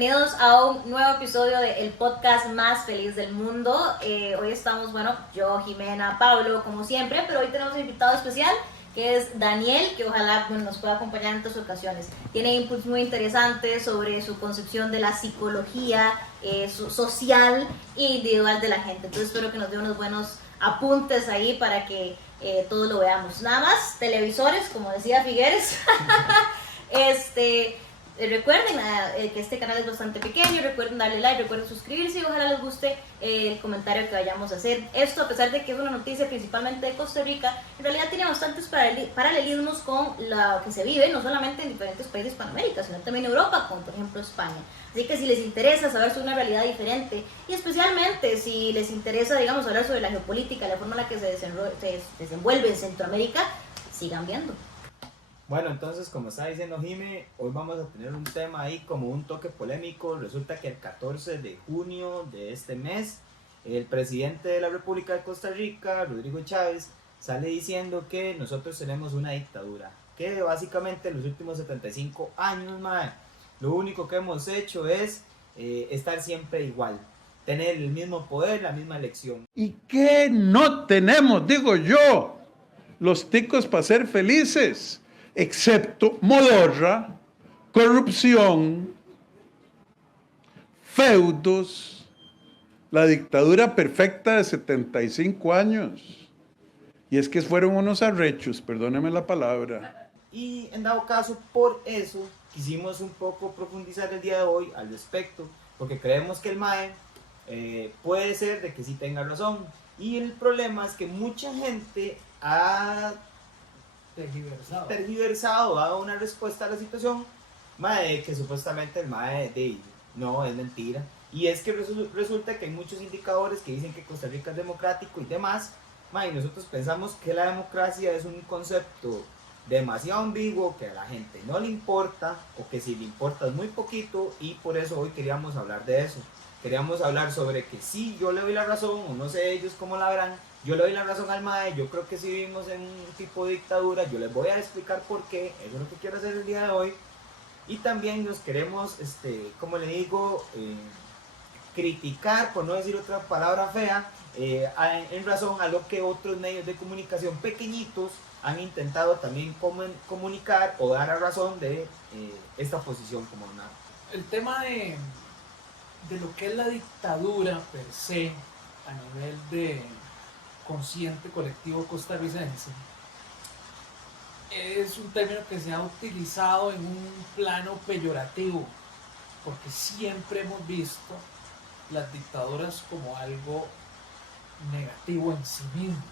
bienvenidos a un nuevo episodio del podcast más feliz del mundo. Hoy estamos, bueno, yo, Jimena, Pablo, como siempre, pero hoy tenemos un invitado especial que es Daniel, que ojalá nos pueda acompañar en otras ocasiones. Tiene inputs muy interesantes sobre su concepción de la psicología social e individual de la gente. Entonces espero que nos dé unos buenos apuntes ahí para que todos lo veamos. Nada más, televisores, como decía Figueres. Recuerden que este canal es bastante pequeño, recuerden darle like, recuerden suscribirse y ojalá les guste el comentario que vayamos a hacer. Esto, a pesar de que es una noticia principalmente de Costa Rica, en realidad tiene bastantes paralelismos con lo que se vive, no solamente en diferentes países de Hispanoamérica, sino también en Europa, como por ejemplo España. Así que si les interesa saber sobre una realidad diferente, y especialmente si les interesa, digamos, hablar sobre la geopolítica, la forma en la que se desenvuelve en Centroamérica, sigan viendo. Bueno, entonces, como está diciendo Jime, hoy vamos a tener un tema ahí como un toque polémico. Resulta que el 14 de junio de este mes, el presidente de la República de Costa Rica, Rodrigo Chávez, sale diciendo que nosotros tenemos una dictadura. Que básicamente los últimos 75 años, mae, lo único que hemos hecho es estar siempre igual. Tener el mismo poder, la misma elección. ¿Y qué no tenemos, digo yo, los ticos para ser felices? Excepto modorra, corrupción, feudos, la dictadura perfecta de 75 años. Y es que fueron unos arrechos, perdóneme la palabra. Y en dado caso, por eso quisimos un poco profundizar el día de hoy al respecto, porque creemos que el MAE puede ser de que sí tenga razón. Y el problema es que mucha gente ha tergiversado, dado una respuesta a la situación, mae, que supuestamente el mae no, es mentira. Y es que resulta que hay muchos indicadores que dicen que Costa Rica es democrático y demás, mae, y nosotros pensamos que la democracia es un concepto demasiado ambiguo, que a la gente no le importa, o que si le importa es muy poquito, y por eso hoy queríamos hablar de eso. Queríamos hablar sobre que sí, yo le doy la razón, o no sé ellos cómo la verán, yo le doy la razón al MAE, yo creo que si vivimos en un tipo de dictadura, yo les voy a explicar por qué, eso es lo que quiero hacer el día de hoy. Y también nos queremos, como le digo, criticar, por no decir otra palabra fea, en razón a lo que otros medios de comunicación pequeñitos han intentado también comunicar o dar a razón de esta posición como una. El tema de lo que es la dictadura per se, a nivel de consciente colectivo costarricense, es un término que se ha utilizado en un plano peyorativo, porque siempre hemos visto las dictaduras como algo negativo en sí mismo,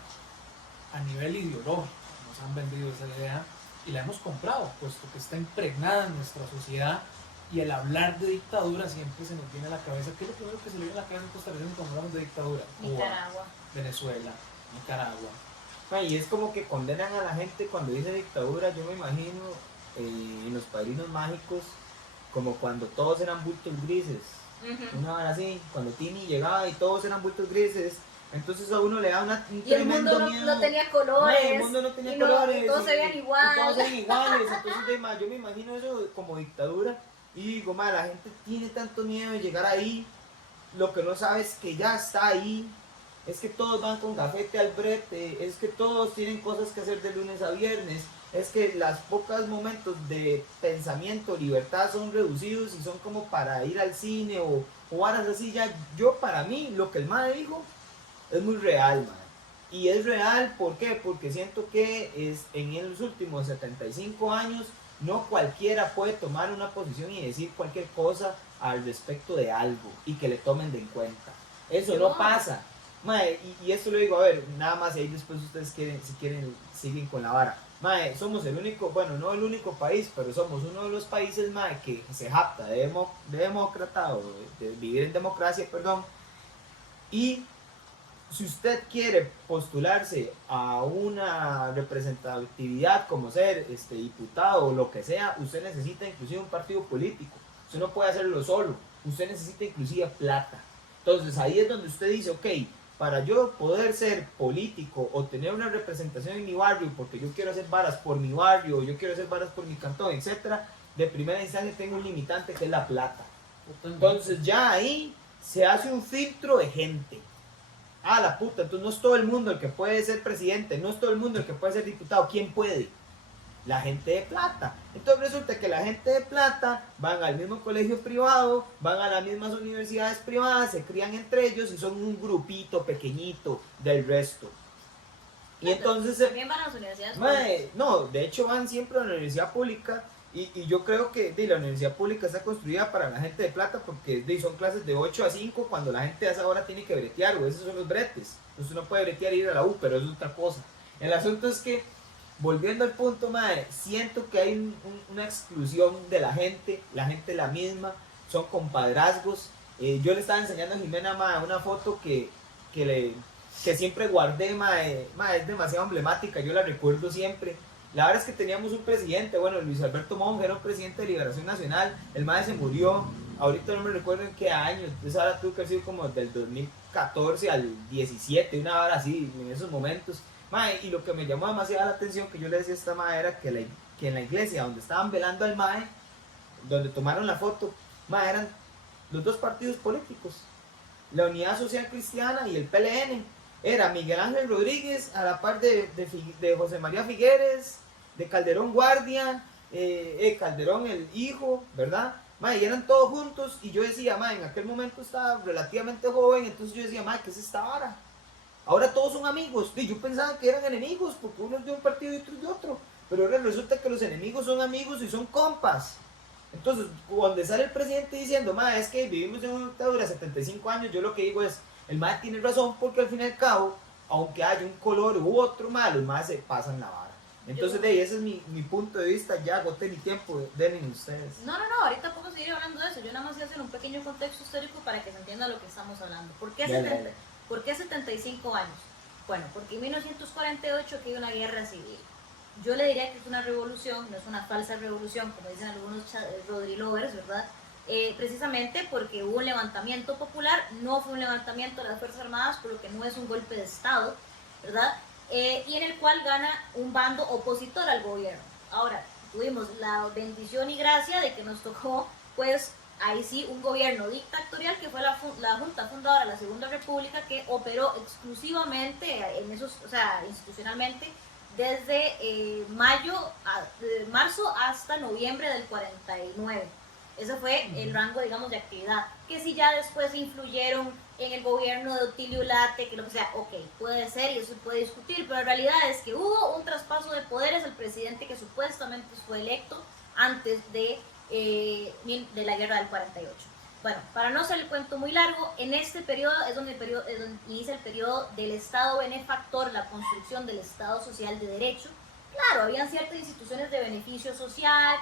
a nivel ideológico. Nos han vendido esa idea y la hemos comprado, puesto que está impregnada en nuestra sociedad. Y el hablar de dictadura siempre se nos viene a la cabeza. ¿Qué es lo primero que se le viene a la cabeza en Costa Rica cuando hablamos de dictadura? Nicaragua. Venezuela, Nicaragua. Y es como que condenan a la gente cuando dice dictadura. Yo me imagino en Los Padrinos Mágicos, como cuando todos eran bultos grises. Una hora así, cuando Tini llegaba y todos eran bultos grises. Entonces a uno le da un y el mundo miedo. No tenía colores. El mundo no tenía colores. Todos se veían igual. Todos eran iguales. Entonces yo me imagino eso como dictadura. Y digo, la gente tiene tanto miedo de llegar ahí. Lo que no sabe es que ya está ahí. Es que todos van con gafete al brete. Es que todos tienen cosas que hacer de lunes a viernes. Es que las pocos momentos de pensamiento, libertad son reducidos y son como para ir al cine o varas así. Ya, para mí, lo que el mae dijo es muy real, mae. Y es real, ¿por qué? Porque siento que en los últimos 75 años no cualquiera puede tomar una posición y decir cualquier cosa al respecto de algo y que le tomen de en cuenta. Eso no pasa. Mae, y esto lo digo, a ver, nada más, y ahí después ustedes si quieren, siguen con la vara. Mae, somos el único, bueno, no el único país, pero somos uno de los países, mae, que se jacta de demócrata o de vivir en democracia, perdón. Y si usted quiere postularse a una representatividad como ser diputado o lo que sea, usted necesita inclusive un partido político. Usted no puede hacerlo solo. Usted necesita inclusive plata. Entonces ahí es donde usted dice, ok, para yo poder ser político o tener una representación en mi barrio, porque yo quiero hacer varas por mi barrio, yo quiero hacer varas por mi cantón, etcétera, de primera instancia tengo un limitante que es la plata. Totalmente. Entonces ya ahí se hace un filtro de gente. Ah, la puta, entonces no es todo el mundo el que puede ser presidente, no es todo el mundo el que puede ser diputado. ¿Quién puede? La gente de plata. Entonces resulta que la gente de plata van al mismo colegio privado, van a las mismas universidades privadas, se crían entre ellos y son un grupito pequeñito del resto. Y entonces También van a las universidades públicas. mae, no, de hecho van siempre a la universidad pública y yo creo que la universidad pública está construida para la gente de plata porque son clases de 8 a 5 cuando la gente a esa hora tiene que bretear, o esos son los bretes. Entonces uno puede bretear e ir a la U, pero eso es otra cosa. El asunto es que, volviendo al punto, mae, siento que hay una exclusión de la gente la misma, son compadrazgos. Yo le estaba enseñando a Jimena, mae, una foto que siempre guardé, mae, es demasiado emblemática, yo la recuerdo siempre. La verdad es que teníamos un presidente, bueno, Luis Alberto Monge era un presidente de Liberación Nacional, el mae se murió, ahorita no me recuerdo en qué año, esa hora tuvo que haber sido como del 2014 al 17, una hora así, en esos momentos. Mae, y lo que me llamó demasiado la atención que yo le decía a esta mae era que en la iglesia donde estaban velando al mae, donde tomaron la foto, mae, eran los dos partidos políticos, la Unidad Social Cristiana y el PLN. Era Miguel Ángel Rodríguez a la par de José María Figueres, de Calderón Guardia, Calderón el hijo, ¿verdad? Mae, y eran todos juntos y yo decía, mae, en aquel momento estaba relativamente joven, entonces yo decía, mae, ¿qué es esta vara? Ahora todos son amigos. Y yo pensaba que eran enemigos porque uno es de un partido y otro es de otro, pero ahora resulta que los enemigos son amigos y son compas. Entonces, cuando sale el presidente diciendo, mae, es que vivimos en una dictadura 75 años, yo lo que digo es, el mae tiene razón porque al fin y al cabo, aunque haya un color u otro, mae, los maes se pasan la vara. Entonces, ese es mi punto de vista, ya agoté mi tiempo, denle ustedes. No, ahorita puedo seguir hablando de eso. Yo nada más voy a hacer un pequeño contexto histórico para que se entienda lo que estamos hablando. ¿Por qué, Dale. ¿por qué 75 años? Bueno, porque en 1948 que hay una guerra civil. Yo le diría que es una revolución, no es una falsa revolución, como dicen algunos Rodri-lovers, ¿verdad? Precisamente porque hubo un levantamiento popular, no fue un levantamiento de las Fuerzas Armadas, por lo que no es un golpe de Estado, ¿verdad? Y en el cual gana un bando opositor al gobierno. Ahora, tuvimos la bendición y gracia de que nos tocó, pues, ahí sí, un gobierno dictatorial que fue la Junta Fundadora de la Segunda República, que operó exclusivamente en esos, o sea, institucionalmente, desde marzo hasta noviembre del 49. Ese fue el rango, digamos, de actividad. Que si ya después influyeron en el gobierno de Otilio Late, que lo que sea, ok, puede ser y eso se puede discutir, pero la realidad es que hubo un traspaso de poderes al presidente que supuestamente fue electo antes de la guerra del 48. Bueno, para no hacer el cuento muy largo, en este periodo es donde inicia el periodo del Estado benefactor, la construcción del Estado social de derecho. Claro, habían ciertas instituciones de beneficio social,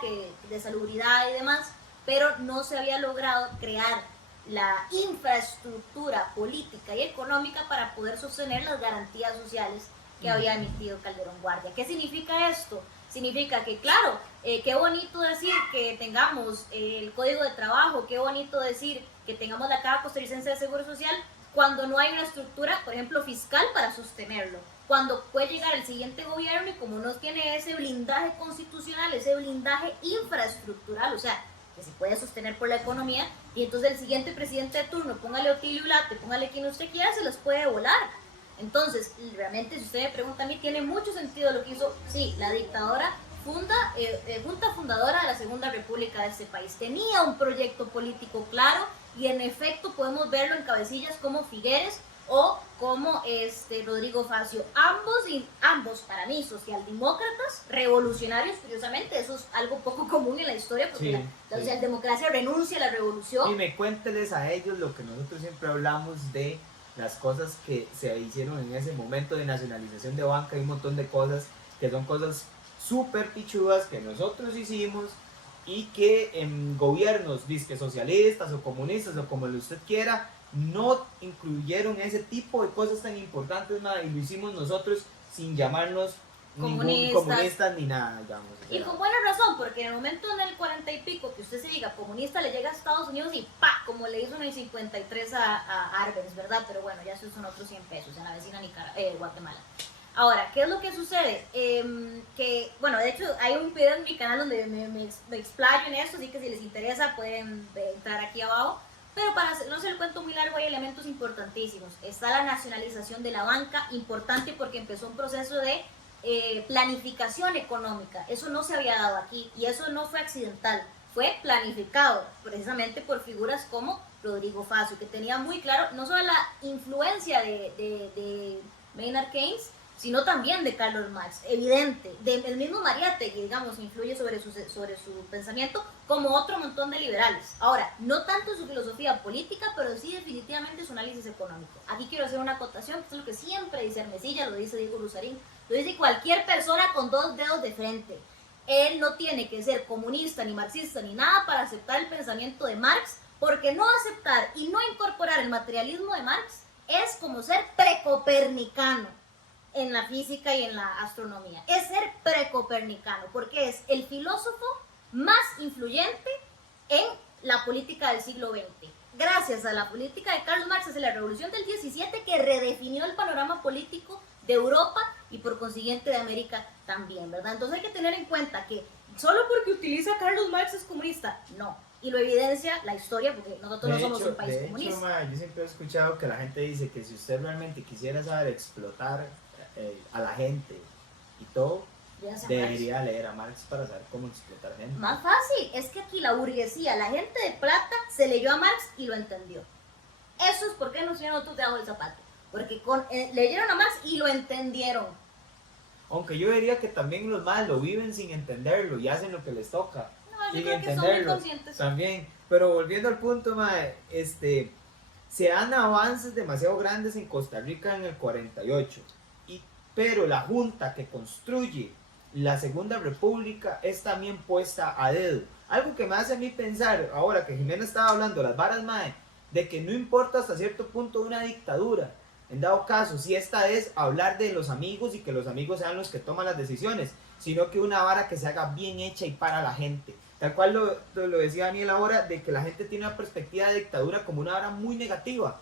de salubridad y demás, pero no se había logrado crear la infraestructura política y económica para poder sostener las garantías sociales que había emitido Calderón Guardia. ¿Qué significa esto? Significa que, claro, qué bonito decir que tengamos el código de trabajo, qué bonito decir que tengamos la Caja Costarricense de Seguro Social, cuando no hay una estructura, por ejemplo, fiscal para sostenerlo. Cuando puede llegar el siguiente gobierno y como no tiene ese blindaje constitucional, ese blindaje infraestructural, o sea, que se puede sostener por la economía, y entonces el siguiente presidente de turno, póngale Otilio Late, póngale quien usted quiera, se los puede volar. Entonces, realmente, si usted me pregunta a mí, tiene mucho sentido lo que hizo, sí, la dictadora junta fundadora de la Segunda República de este país. Tenía un proyecto político claro y en efecto podemos verlo en cabecillas como Figueres o como Rodrigo Facio. Ambos para mí socialdemócratas, revolucionarios, curiosamente, eso es algo poco común en la historia porque Sí, la sí. socialdemocracia renuncia a la revolución. Y me cuénteles a ellos lo que nosotros siempre hablamos de las cosas que se hicieron en ese momento de nacionalización de banca y un montón de cosas que son cosas súper pichudas que nosotros hicimos y que en gobiernos disque socialistas o comunistas o como lo usted quiera no incluyeron ese tipo de cosas tan importantes, nada, y lo hicimos nosotros sin llamarnos comunistas ni nada, digamos. Y con buena razón, porque en el momento en el 40 y pico que usted se diga comunista, le llega a Estados Unidos y ¡pa! Como le hizo en el 53 a Arbenz, ¿verdad? Pero bueno, ya esos son otros 100 pesos en la vecina Guatemala. Ahora, ¿qué es lo que sucede? Que, bueno, de hecho hay un video en mi canal donde me explayo en esto, así que si les interesa pueden entrar aquí abajo. Pero para no hacer el cuento muy largo, hay elementos importantísimos. Está la nacionalización de la banca, importante porque empezó un proceso de planificación económica. Eso no se había dado aquí y eso no fue accidental, fue planificado precisamente por figuras como Rodrigo Facio, que tenía muy claro no solo la influencia de Maynard Keynes, sino también de Carlos Marx, evidente, del mismo Mariátegui, digamos, influye sobre su pensamiento, como otro montón de liberales. Ahora, no tanto su filosofía política, pero sí definitivamente su análisis económico. Aquí quiero hacer una acotación, que es lo que siempre dice Hermesilla, lo dice Diego Rusarín, lo dice cualquier persona con dos dedos de frente. Él no tiene que ser comunista, ni marxista, ni nada para aceptar el pensamiento de Marx, porque no aceptar y no incorporar el materialismo de Marx es como ser precopernicano en la física y en la astronomía. Es ser precopernicano, porque es el filósofo más influyente en la política del siglo XX. Gracias a la política de Karl Marx, es la revolución del 17 que redefinió el panorama político de Europa y por consiguiente de América también, ¿verdad? Entonces hay que tener en cuenta que solo porque utiliza a Carlos Marx es comunista, no. Y lo evidencia la historia, porque nosotros no somos un país comunista. Yo siempre he escuchado que la gente dice que si usted realmente quisiera saber explotar a la gente y todo, debería leer a Marx para saber cómo explotar gente. Más fácil, es que aquí la burguesía, la gente de plata, se leyó a Marx y lo entendió. Eso es por qué nos tienen otros debajo del zapato, porque leyeron a Marx y lo entendieron. Aunque yo diría que también los más lo viven sin entenderlo y hacen lo que les toca. No, yo sin creo que son muy conscientes. También, pero volviendo al punto, se dan avances demasiado grandes en Costa Rica en el 48. Pero la junta que construye la Segunda República es también puesta a dedo. Algo que me hace a mí pensar, ahora que Jimena estaba hablando, las varas, de que no importa hasta cierto punto una dictadura. En dado caso, si esta es hablar de los amigos y que los amigos sean los que toman las decisiones, sino que una vara que se haga bien hecha y para la gente. Tal cual lo decía Daniel ahora, de que la gente tiene una perspectiva de dictadura como una vara muy negativa.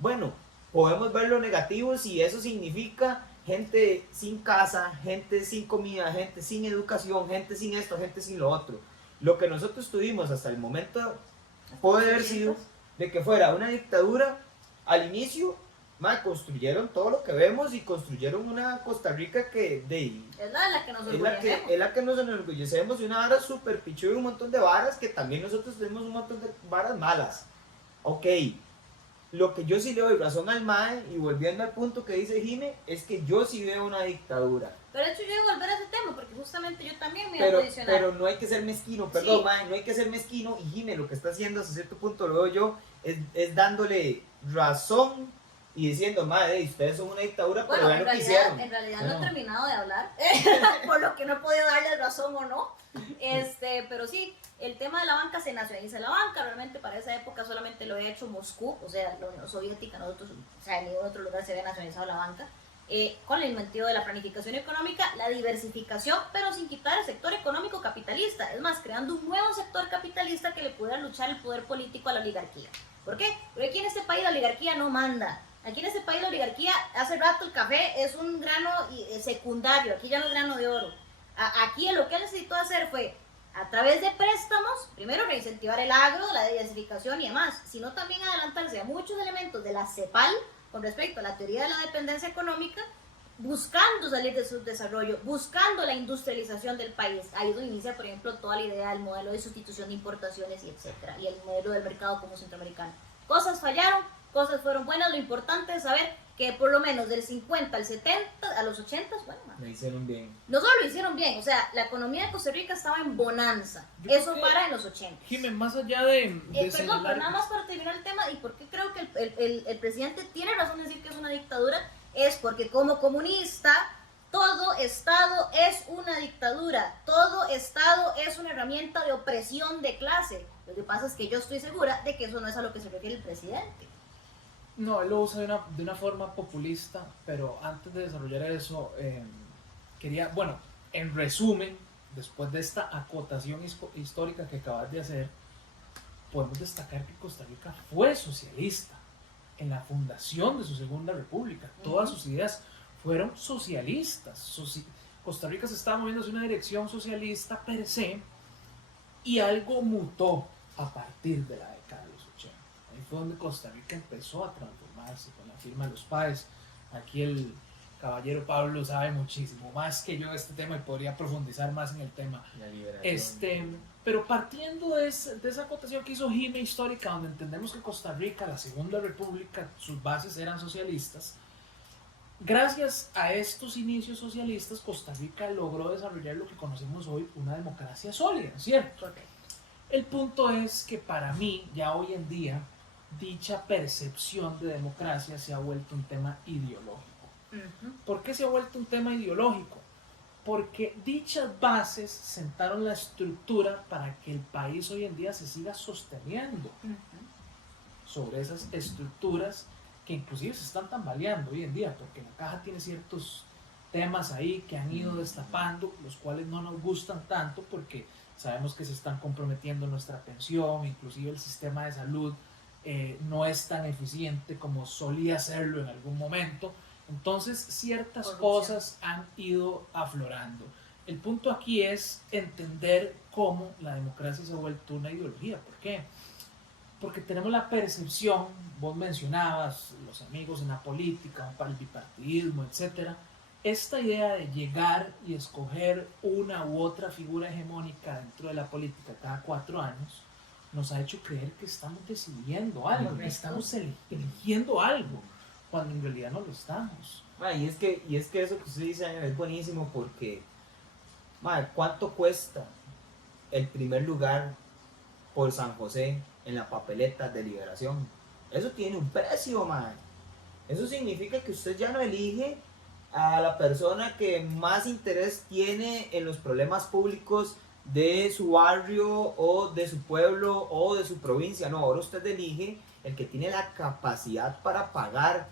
Bueno, podemos ver lo negativo si eso significa gente sin casa, gente sin comida, gente sin educación, gente sin esto, gente sin lo otro. Lo que nosotros tuvimos hasta el momento puede haber sido de que fuera una dictadura. Al inicio, construyeron todo lo que vemos y construyeron una Costa Rica que es la que nos orgullecemos. Es la que nos enorgullecemos, y una vara super pichuda y un montón de varas que también nosotros tenemos un montón de varas malas. Ok. Lo que yo sí le doy razón al MAE, y volviendo al punto que dice Jime, es que yo sí veo una dictadura. Pero de hecho yo voy a volver a ese tema, porque justamente yo también me voy a posicionar. Pero no hay que ser mezquino, perdón, MAE, no hay que ser mezquino, y Jime lo que está haciendo hasta cierto punto, lo veo yo, es dándole razón y diciendo, MAE, ustedes son una dictadura, bueno, pero ya lo quisieron. En realidad no he terminado de hablar, por lo que no he podido darle razón o no. Pero sí, el tema de la banca, se nacionaliza la banca. Realmente para esa época solamente lo había hecho Moscú, o sea, la Unión Soviética, nosotros, o sea, en ningún otro lugar se había nacionalizado la banca. Con el motivo de la planificación económica, la diversificación, pero sin quitar el sector económico capitalista. Es más, creando un nuevo sector capitalista que le pudiera luchar el poder político a la oligarquía. ¿Por qué? Porque aquí en este país la oligarquía no manda. Aquí en este país la oligarquía, hace rato el café es un grano secundario, aquí ya no es grano de oro. Aquí lo que él necesitó hacer fue, a través de préstamos, primero reincentivar el agro, la diversificación y demás, sino también adelantarse a muchos elementos de la CEPAL con respecto a la teoría de la dependencia económica, buscando salir de su desarrollo, buscando la industrialización del país. Ahí es donde inicia, por ejemplo, toda la idea del modelo de sustitución de importaciones y etcétera, y el modelo del mercado como centroamericano. Cosas fallaron, cosas fueron buenas. Lo importante es saber que por lo menos del 50 al 70, a los 80, bueno, lo hicieron bien. No solo lo hicieron bien, o sea, la economía de Costa Rica estaba en bonanza. Eso para en los 80. Jiménez, más allá de perdón, pero nada más para terminar el tema, y por qué creo que el presidente tiene razón de decir que es una dictadura, es porque como comunista, todo Estado es una dictadura, todo Estado es una herramienta de opresión de clase. Lo que pasa es que yo estoy segura de que eso no es a lo que se refiere el presidente. No, él lo usa de una forma populista, pero antes de desarrollar eso, quería, bueno, en resumen, después de esta acotación histórica que acabas de hacer, podemos destacar que Costa Rica fue socialista en la fundación de su Segunda República. Todas sus ideas fueron socialistas. Costa Rica se estaba moviendo hacia una dirección socialista per se, y algo mutó a partir de la década de los 80. Ahí fue donde Costa Rica empezó a transformarse con la firma de los PAES. Aquí el caballero Pablo sabe muchísimo más que yo de este tema y podría profundizar más en el tema. La liberación. Pero partiendo de esa acotación que hizo Jime histórica, donde entendemos que Costa Rica, la Segunda República, sus bases eran socialistas, gracias a estos inicios socialistas, Costa Rica logró desarrollar lo que conocemos hoy, una democracia sólida, ¿cierto? Ok. El punto es que para mí, ya hoy en día, dicha percepción de democracia se ha vuelto un tema ideológico. Ujú. ¿Por qué se ha vuelto un tema ideológico? Porque dichas bases sentaron la estructura para que el país hoy en día se siga sosteniendo Ujú. sobre esas estructuras que inclusive se están tambaleando hoy en día, porque la caja tiene ciertos temas ahí que han ido destapando, los cuales no nos gustan tanto porque sabemos que se están comprometiendo nuestra pensión, inclusive el sistema de salud no es tan eficiente como solía serlo en algún momento. Entonces ciertas Corrupción. cosas han ido aflorando. El punto aquí es entender cómo la democracia se ha vuelto una ideología. ¿Por qué? Porque tenemos la percepción, vos mencionabas los amigos en la política, el bipartidismo, etc. Esta idea de llegar y escoger una u otra figura hegemónica dentro de la política cada 4 años nos ha hecho creer que estamos decidiendo algo, que Correcto. estamos eligiendo algo, cuando en realidad no lo estamos. Y es que eso que usted dice es buenísimo porque, ¿cuánto cuesta el primer lugar por San José en la papeleta de liberación? Eso tiene un precio, man. Eso significa que usted ya no elige a la persona que más interés tiene en los problemas públicos de su barrio o de su pueblo o de su provincia. No, ahora usted elige el que tiene la capacidad para pagar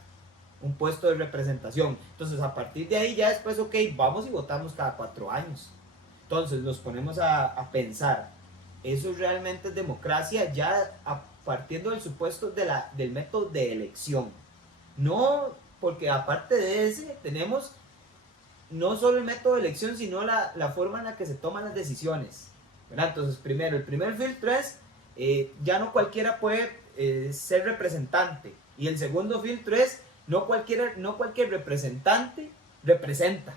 un puesto de representación. Entonces, a partir de ahí ya después, ok, vamos y votamos cada 4 años. Entonces, nos ponemos a pensar, ¿eso realmente es democracia? Ya partiendo del supuesto del método de elección. No, porque aparte de ese, tenemos no solo el método de elección, sino la forma en la que se toman las decisiones, ¿verdad? Entonces, primero, el primer filtro es, ya no cualquiera puede ser representante. Y el segundo filtro es, no cualquier representante representa,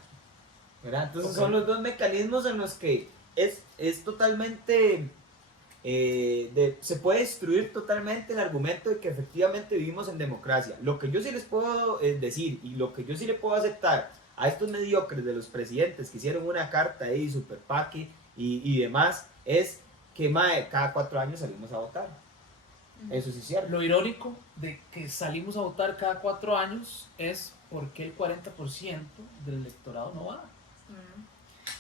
¿verdad? Entonces, son los dos mecanismos en los que es totalmente... se puede destruir totalmente el argumento de que efectivamente vivimos en democracia. Lo que yo sí les puedo decir y lo que yo sí le puedo aceptar a estos mediocres de los presidentes que hicieron una carta ahí, super paque y demás, es que cada 4 años salimos a votar. Eso sí es cierto. Lo irónico de que salimos a votar cada 4 años es porque el 40% del electorado no va. Ujú.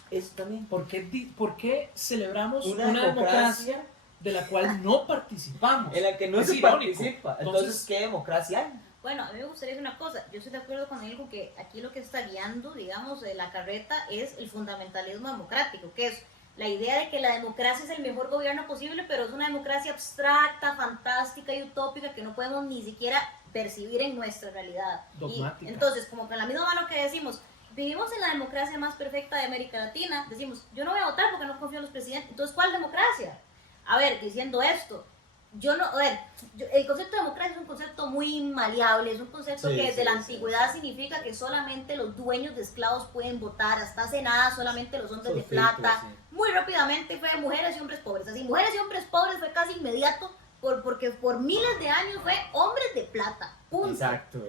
Eso también. ¿Por qué celebramos Una una democracia democracia de la cual no participamos? En la que no Es se irónico. participa. Entonces, ¿qué democracia hay? Bueno, a mí me gustaría decir una cosa, yo estoy de acuerdo con él con que aquí lo que está guiando, digamos, la carreta es el fundamentalismo democrático, que es la idea de que la democracia es el mejor gobierno posible, pero es una democracia abstracta, fantástica y utópica que no podemos ni siquiera percibir en nuestra realidad. Dogmática. Y entonces, como con la misma mano que decimos, vivimos en la democracia más perfecta de América Latina, decimos, yo no voy a votar porque no confío en los presidentes, entonces, ¿cuál democracia? A ver, diciendo esto, el concepto de democracia es un concepto muy maleable, es un concepto que desde la antigüedad significa que solamente los dueños de esclavos pueden votar, hasta hace nada solamente los hombres de plata, muy rápidamente fue mujeres y hombres pobres, así mujeres y hombres pobres fue casi inmediato, porque por miles de años fue hombres de plata, punto. Exacto.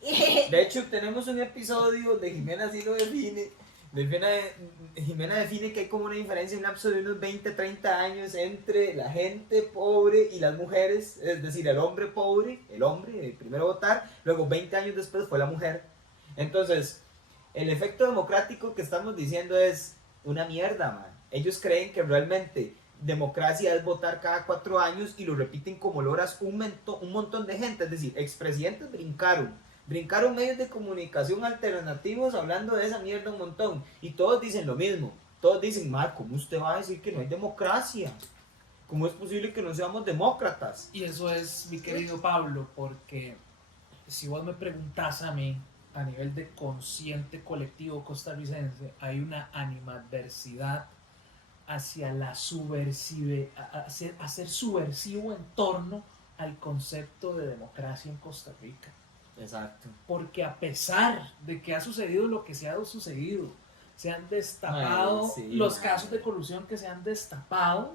De hecho, tenemos un episodio de Jimena así lo define. Jimena define que hay como una diferencia en un lapso de unos 20-30 años entre la gente pobre y las mujeres, es decir, el hombre pobre, el primero votar, luego 20 años después fue la mujer. Entonces, el efecto democrático que estamos diciendo es una mierda, man. Ellos creen que realmente democracia es votar cada 4 años y lo repiten como loras un montón de gente, es decir, expresidentes brincaron medios de comunicación alternativos hablando de esa mierda un montón. Y todos dicen lo mismo. Todos dicen, ¿cómo usted va a decir que no hay democracia? ¿Cómo es posible que no seamos demócratas? Y eso es, mi querido Pablo, porque si vos me preguntás a mí, a nivel de consciente colectivo costarricense hay una animadversidad hacia la a ser subversivo en torno al concepto de democracia en Costa Rica. Exacto. Porque a pesar de que ha sucedido lo que se ha sucedido, se han destapado los casos de corrupción que se han destapado,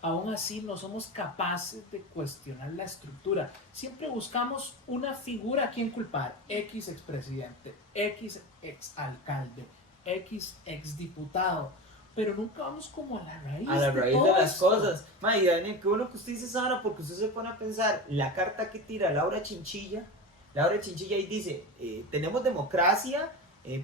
aún así no somos capaces de cuestionar la estructura. Siempre buscamos una figura a quien culpar. X expresidente, X exalcalde, X exdiputado. Pero nunca vamos como a la raíz. A la raíz todo de las esto. cosas. Y Daniel, qué bueno que usted dice ahora, porque usted se pone a pensar, la carta que tira Laura Chinchilla ahí dice, tenemos democracia,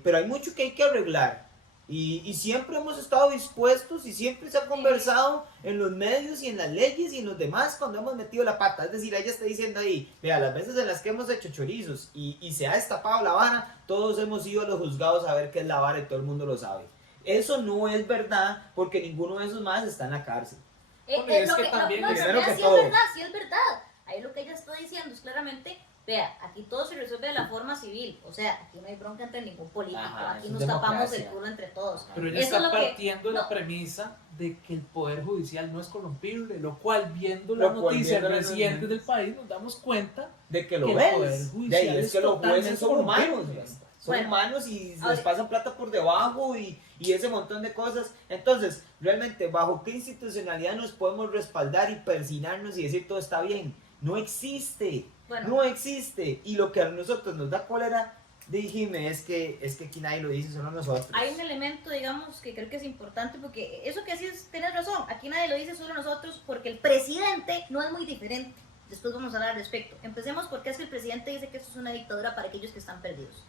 pero hay mucho que hay que arreglar. Y siempre hemos estado dispuestos y siempre se ha conversado en los medios y en las leyes y en los demás cuando hemos metido la pata. Es decir, ella está diciendo ahí, vea, las veces en las que hemos hecho chorizos y se ha destapado la vara, todos hemos ido a los juzgados a ver qué es la vara y todo el mundo lo sabe. Eso no es verdad porque ninguno de esos más está en la cárcel. Es que también, no, primero que sí todo. es verdad, sí es verdad. Ahí lo que ella está diciendo es claramente, vea, aquí todo se resuelve de la forma civil. O sea, aquí no hay bronca entre ningún político. Ajá, aquí eso nos es tapamos el democracia. culo entre todos. Pero ella Eso es está lo que- partiendo de la no. premisa de que el Poder Judicial no es corrompible, lo cual viendo las Lo cual, noticias viendo las recientes noticias. del país nos damos cuenta De que que lo el ves. Poder De ahí Judicial es que los totalmente jueces son humanos. corrompible. Son Bueno, humanos y les ahora- pasan plata por debajo y ese montón de cosas. Entonces, realmente, ¿bajo qué institucionalidad nos podemos respaldar y persinarnos y decir todo está bien? No existe. Bueno. No existe. Y lo que a nosotros nos da cólera, dijime, es que aquí nadie lo dice, solo nosotros. Hay un elemento, digamos, que creo que es importante porque eso que decís, tienes razón, aquí nadie lo dice, solo nosotros, porque el presidente no es muy diferente. Después vamos a hablar al respecto. Empecemos porque es que el presidente dice que esto es una dictadura para aquellos que están perdidos.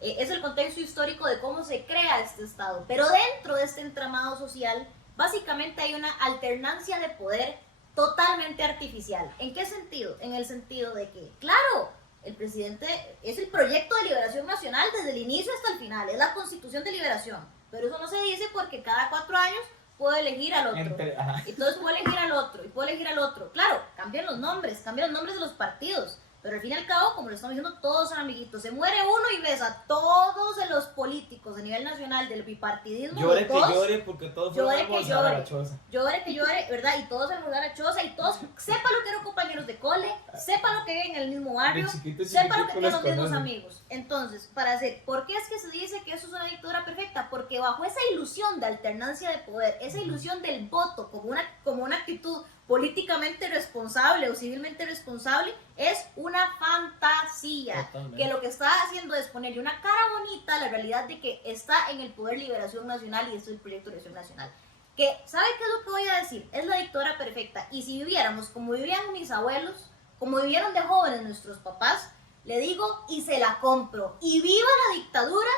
Es el contexto histórico de cómo se crea este Estado. Pero dentro de este entramado social, básicamente hay una alternancia de poder totalmente artificial. ¿En qué sentido? En el sentido de que, claro, el presidente es el proyecto de liberación nacional desde el inicio hasta el final, es la constitución de liberación. Pero eso no se dice porque cada 4 años puede elegir al otro. Ajá. Entonces puedo elegir al otro y puedo elegir al otro. Claro, cambian los nombres de los partidos. Pero al fin y al cabo, como le estamos diciendo, todos son amiguitos. Se muere uno y ves a todos de los políticos a nivel nacional del bipartidismo. Llore los que dos, llore porque todos fueron llore a que almorzar a la llore. choza. Llore, ¿verdad? Y todos en lugar a choza y todos, sepa lo que eran compañeros de cole, sepa lo que viven en el mismo barrio, De chiquito, sepa lo que chiquitico tienen los los mismos conocen. amigos. Entonces, para hacer, ¿por qué es que se dice que eso es una dictadura perfecta? Porque bajo esa ilusión de alternancia de poder, esa ilusión del voto como una actitud políticamente responsable o civilmente responsable, es una fantasía. Totalmente. Que lo que está haciendo es ponerle una cara bonita a la realidad de que está en el poder Liberación Nacional y esto es el proyecto de Liberación Nacional. Que, ¿sabe qué es lo que voy a decir? Es la dictadura perfecta. Y si viviéramos como vivían mis abuelos, como vivieron de jóvenes nuestros papás, le digo y se la compro. Y viva la dictadura,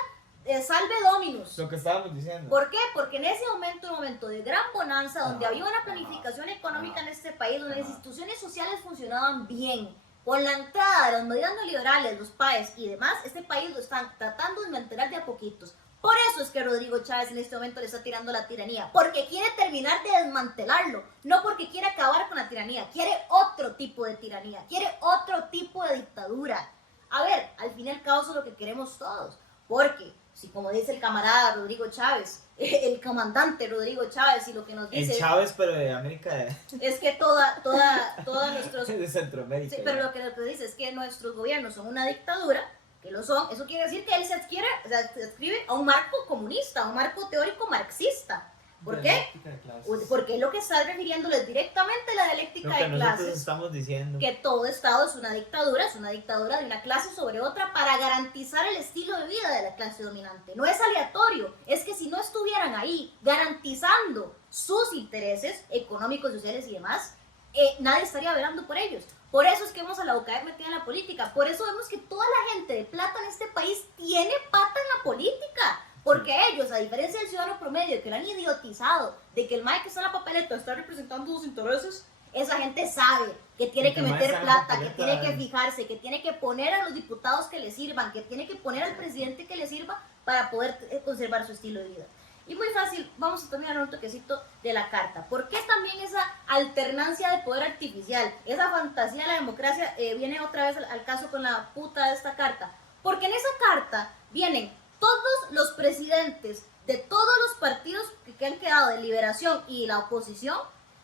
salve Dominus. Lo que estábamos diciendo. ¿Por qué? Porque en ese momento, un momento de gran bonanza, donde había una planificación económica en este país, donde las instituciones sociales funcionaban bien, con la entrada de las medidas neoliberales, los PAES y demás, este país lo están tratando de desmantelar de a poquitos. Por eso es que Rodrigo Chávez en este momento le está tirando la tiranía, porque quiere terminar de desmantelarlo, no porque quiere acabar con la tiranía, quiere otro tipo de tiranía, quiere otro tipo de dictadura. A ver, al fin y al cabo eso es lo que queremos todos, porque si como dice el camarada Rodrigo Chávez, el comandante Rodrigo Chávez, y lo que nos El dice Chávez, pero de América es que toda nuestros... de Centroamérica. Sí, pero lo que dice es que nuestros gobiernos son una dictadura, que lo son, eso quiere decir que él se adscribe a un marco comunista, a un marco teórico marxista. ¿Por qué? Dialéctica de clases. Porque lo que está refiriéndole es directamente a la Lo dialéctica que de nosotros clases, estamos diciendo. que todo Estado es una dictadura de una clase sobre otra para garantizar el estilo de vida de la clase dominante. No es aleatorio, es que si no estuvieran ahí garantizando sus intereses económicos, sociales y demás, nadie estaría velando por ellos. Por eso es que vemos a la UCAE metida en la política, por eso vemos que toda la gente de plata en este país tiene pata en la política. Porque ellos, a diferencia del ciudadano promedio, que lo han idiotizado, de que el mae que está en la papeleta está representando sus intereses, esa gente sabe que tiene que El mae meter está en la plata, que papeleta. tiene que fijarse, que tiene que poner a los diputados que le sirvan, que tiene que poner al presidente que le sirva para poder conservar su estilo de vida. Y muy fácil, vamos a terminar un toquecito de la carta. ¿Por qué también esa alternancia de poder artificial, esa fantasía de la democracia viene otra vez al caso con la puta de esta carta? Porque en esa carta vienen todos los presidentes de todos los partidos que han quedado de Liberación y la oposición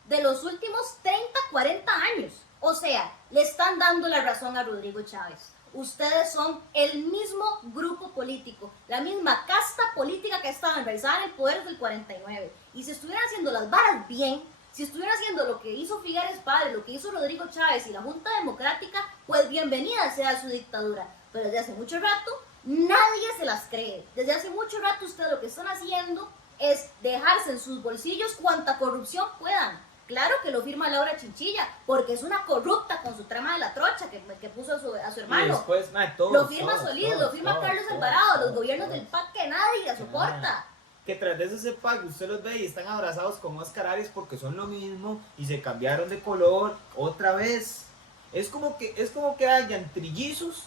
de los últimos 30, 40 años. O sea, le están dando la razón a Rodrigo Chávez. Ustedes son el mismo grupo político, la misma casta política que estaba enraizada en el poder desde el 49. Y si estuvieran haciendo las varas bien, si estuvieran haciendo lo que hizo Figueres Padre, lo que hizo Rodrigo Chávez y la Junta Democrática, pues bienvenida sea su dictadura. Pero desde hace mucho rato, nadie se las cree. Desde hace mucho rato ustedes lo que están haciendo es dejarse en sus bolsillos cuanta corrupción puedan. Claro que lo firma Laura Chinchilla, porque es una corrupta con su trama de la trocha que puso a su hermano. Y después, todos, lo firma todos, Solís, todos, lo firma todos, Carlos todos, Alvarado, todos, los gobiernos todos. del PAC que nadie soporta. Que tras de ese PAC usted los ve y están abrazados con Oscar Arias porque son lo mismo y se cambiaron de color otra vez. Es como que hayan trillizos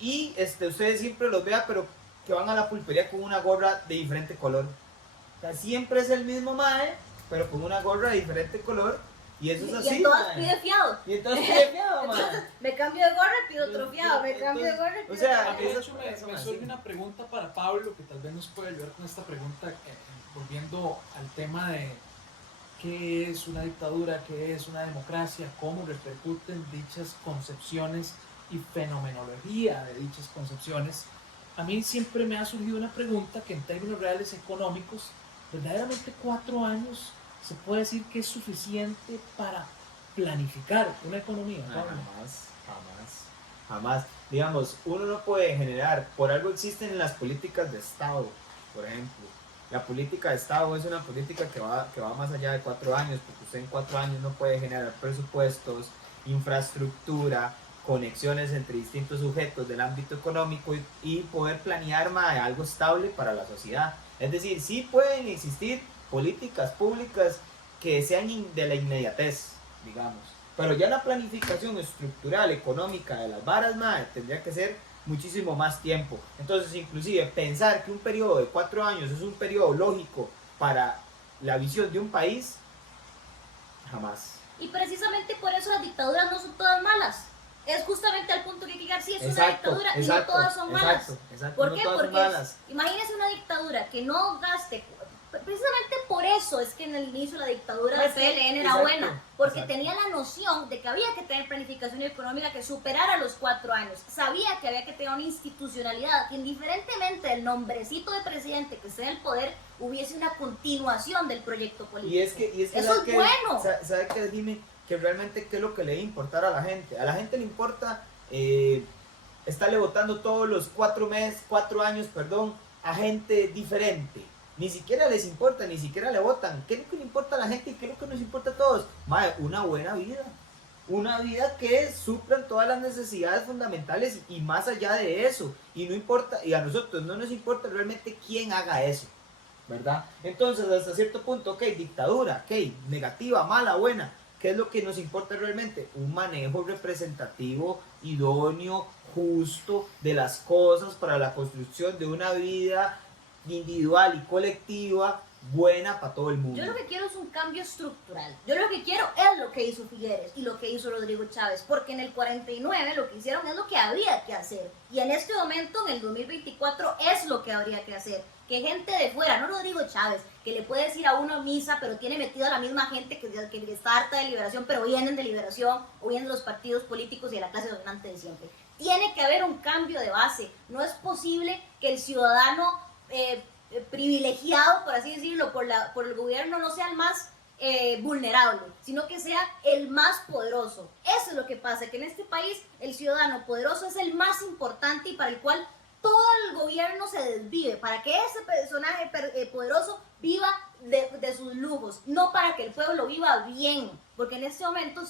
y ustedes siempre los vean, pero que van a la pulpería con una gorra de diferente color. O sea, siempre es el mismo mae, pero con una gorra de diferente color. Y eso es así. Y en todas mae. pide fiado. Y entonces pide fiado, mae. Entonces, me cambio de gorra y pido otro fiado, me cambio de gorra y pido o sea, otro A mí, fiado. de hecho, me surge una pregunta para Pablo, que tal vez nos puede ayudar con esta pregunta, volviendo al tema de qué es una dictadura, qué es una democracia, cómo repercuten dichas concepciones y fenomenología de dichas concepciones. A mí siempre me ha surgido una pregunta que en términos reales económicos, verdaderamente 4 años se puede decir que es suficiente para planificar una economía. No, Pablo. jamás. Digamos, uno no puede generar, por algo existen las políticas de Estado, por ejemplo. La política de Estado es una política que va más allá de 4 años, porque usted en 4 años no puede generar presupuestos, infraestructura, conexiones entre distintos sujetos del ámbito económico y poder planear algo estable para la sociedad. Es decir, sí pueden existir políticas públicas que sean de la inmediatez, digamos, pero ya la planificación estructural, económica de las varas, tendría que ser muchísimo más tiempo. Entonces, inclusive, pensar que un periodo de 4 años es un periodo lógico para la visión de un país, jamás. Y precisamente por eso las dictaduras no son todas malas. Es justamente al punto que hay que llegar, sí, es una Exacto, dictadura y no exacto, todas son malas. exacto, ¿Por no qué? todas son Porque malas. imagínese una dictadura que no gaste. Precisamente por eso es que en el inicio la dictadura del PLN era Exacto, buena, porque exacto. tenía la noción de que había que tener planificación económica que superara los 4 años. Sabía que había que tener una institucionalidad que indiferentemente del nombrecito de presidente que esté en el poder, hubiese una continuación del proyecto político. Y es que Eso ¿sabe es qué? bueno. ¿Sabe qué, Jimmy? Que realmente qué es lo que le debe importar a la gente. A la gente le importa estarle votando todos los 4 años, a gente diferente. Ni siquiera les importa, ni siquiera le votan. ¿Qué es lo que le importa a la gente y qué es lo que nos importa a todos? Una buena vida. Una vida que suplan todas las necesidades fundamentales y más allá de eso. Y no importa, y a nosotros no nos importa realmente quién haga eso, ¿verdad? Entonces, hasta cierto punto, ok, dictadura, ok, negativa, mala, buena. ¿Qué es lo que nos importa realmente? Un manejo representativo, idóneo, justo de las cosas para la construcción de una vida individual y colectiva buena para todo el mundo. Yo lo que quiero es un cambio estructural. Yo lo que quiero es lo que hizo Figueres y lo que hizo Rodrigo Chávez, porque en el 49 lo que hicieron es lo que había que hacer. Y en este momento, en el 2024, es lo que habría que hacer. Que gente de fuera, no Rodrigo Chávez, que le puede decir a uno misa, pero tiene metido a la misma gente que está harta de Liberación, pero vienen de Liberación, o vienen de los partidos políticos y de la clase dominante de siempre. Tiene que haber un cambio de base. No es posible que el ciudadano privilegiado, por así decirlo, por el gobierno no sea el más vulnerable, sino que sea el más poderoso. Eso es lo que pasa, que en este país el ciudadano poderoso es el más importante y para el cual todo el gobierno se desvive, para que ese personaje poderoso viva de sus lujos, no para que el pueblo viva bien, porque en este momento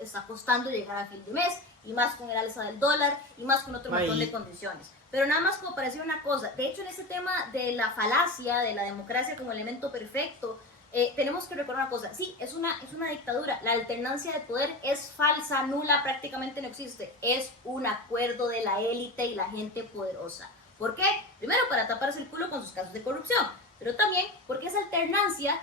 está costando llegar a fin de mes, y más con el alza del dólar, y más con otro montón de condiciones. Pero nada más como para decir una cosa, de hecho en ese tema de la falacia, de la democracia como elemento perfecto, tenemos que recordar una cosa, sí, es una dictadura, la alternancia de poder es falsa, nula, prácticamente no existe, es un acuerdo de la élite y la gente poderosa. ¿Por qué? Primero para taparse el culo con sus casos de corrupción, pero también porque esa alternancia,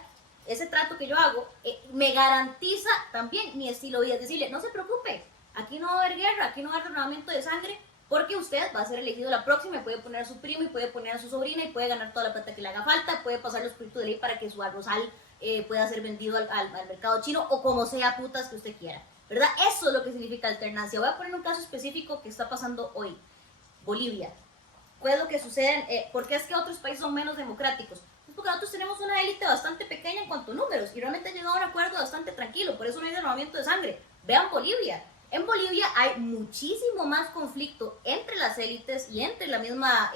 ese trato que yo hago, me garantiza también mi estilo de vida, es decirle, no se preocupe, aquí no va a haber guerra, aquí no va a haber derramamiento de sangre, Porque usted va a ser elegido la próxima y puede poner a su primo y puede poner a su sobrina y puede ganar toda la plata que le haga falta, puede pasar los proyectos de ley para que su arrozal pueda ser vendido al mercado chino o como sea putas que usted quiera, ¿verdad? Eso es lo que significa alternancia. Voy a poner un caso específico que está pasando hoy. Bolivia. ¿Qué es lo que sucede? ¿Por qué es que otros países son menos democráticos? Pues porque nosotros tenemos una élite bastante pequeña en cuanto a números y realmente han llegado a un acuerdo bastante tranquilo, por eso no hay derramamiento de sangre. Vean Bolivia. En Bolivia hay muchísimo más conflicto entre las élites y entre la misma,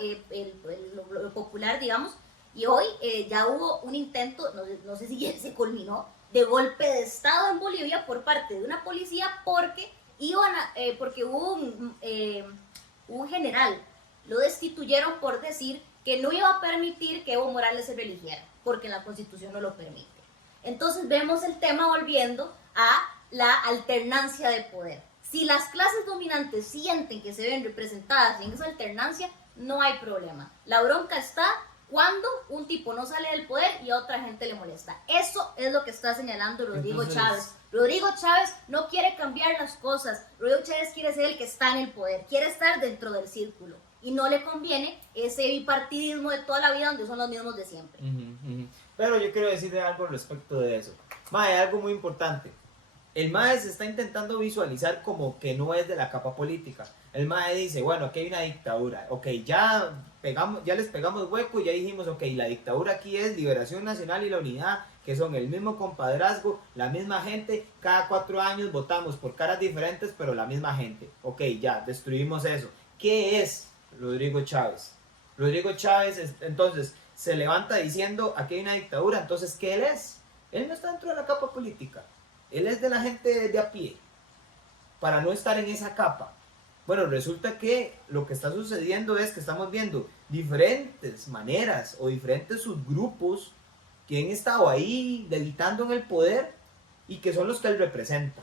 lo popular, digamos, y hoy ya hubo un intento, no sé si ya se culminó, de golpe de Estado en Bolivia por parte de una policía porque, porque hubo un general, lo destituyeron por decir que no iba a permitir que Evo Morales se reeligiera, porque la Constitución no lo permite. Entonces vemos el tema volviendo a la alternancia de poder. Si las clases dominantes sienten que se ven representadas en esa alternancia, no hay problema. La bronca está cuando un tipo no sale del poder y a otra gente le molesta. Eso es lo que está señalando Rodrigo Chávez. Rodrigo Chávez no quiere cambiar las cosas. Rodrigo Chávez quiere ser el que está en el poder, quiere estar dentro del círculo. Y no le conviene ese bipartidismo de toda la vida donde son los mismos de siempre. Pero yo quiero decirle algo respecto de eso. Mae, algo muy importante. El MAE se está intentando visualizar como que no es de la capa política. El MAE dice, bueno, aquí hay una dictadura. Ok, ya les pegamos hueco, ya dijimos, ok, la dictadura aquí es Liberación Nacional y la Unidad, que son el mismo compadrazgo, la misma gente. Cada 4 años votamos por caras diferentes, pero la misma gente. Ok, ya, destruimos eso. ¿Qué es Rodrigo Chávez? Rodrigo Chávez, entonces, se levanta diciendo, aquí hay una dictadura. Entonces, ¿qué él es? Él no está dentro de la capa política. Él es de la gente de a pie, para no estar en esa capa. Bueno, resulta que lo que está sucediendo es que estamos viendo diferentes maneras o diferentes subgrupos que han estado ahí levitando en el poder y que son los que él representa.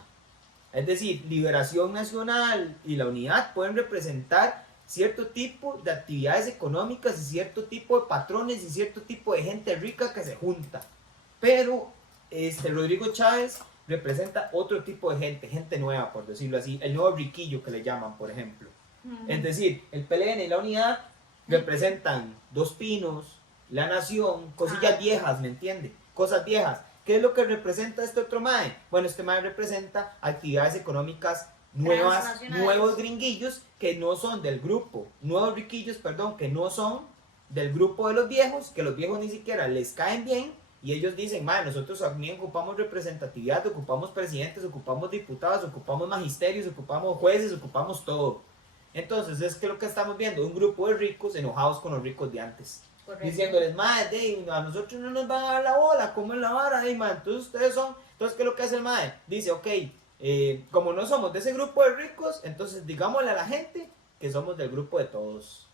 Es decir, Liberación Nacional y la Unidad pueden representar cierto tipo de actividades económicas y cierto tipo de patrones y cierto tipo de gente rica que se junta. Pero Rodrigo Chávez representa otro tipo de gente nueva, por decirlo así, el nuevo riquillo que le llaman, por ejemplo. Es decir, el PLN y la Unidad representan Dos Pinos, La Nación, cosillas viejas, ¿me entiende? Cosas viejas. ¿Qué es lo que representa este otro MAE? Bueno, este MAE representa actividades económicas nuevas, nuevos gringuillos que no son del grupo, nuevos riquillos, perdón, que no son del grupo de los viejos, que los viejos ni siquiera les caen bien. Y ellos dicen, nosotros también ocupamos representatividad, ocupamos presidentes, ocupamos diputados, ocupamos magisterios, ocupamos jueces, ocupamos todo. Entonces es que lo que estamos viendo, un grupo de ricos enojados con los ricos de antes. Correcto. Diciéndoles, a nosotros no nos van a dar la bola, ¿cómo es la vara? Entonces ustedes son, entonces ¿qué es lo que hace el MAE? Dice, ok, como no somos de ese grupo de ricos, entonces digámosle a la gente que somos del grupo de todos.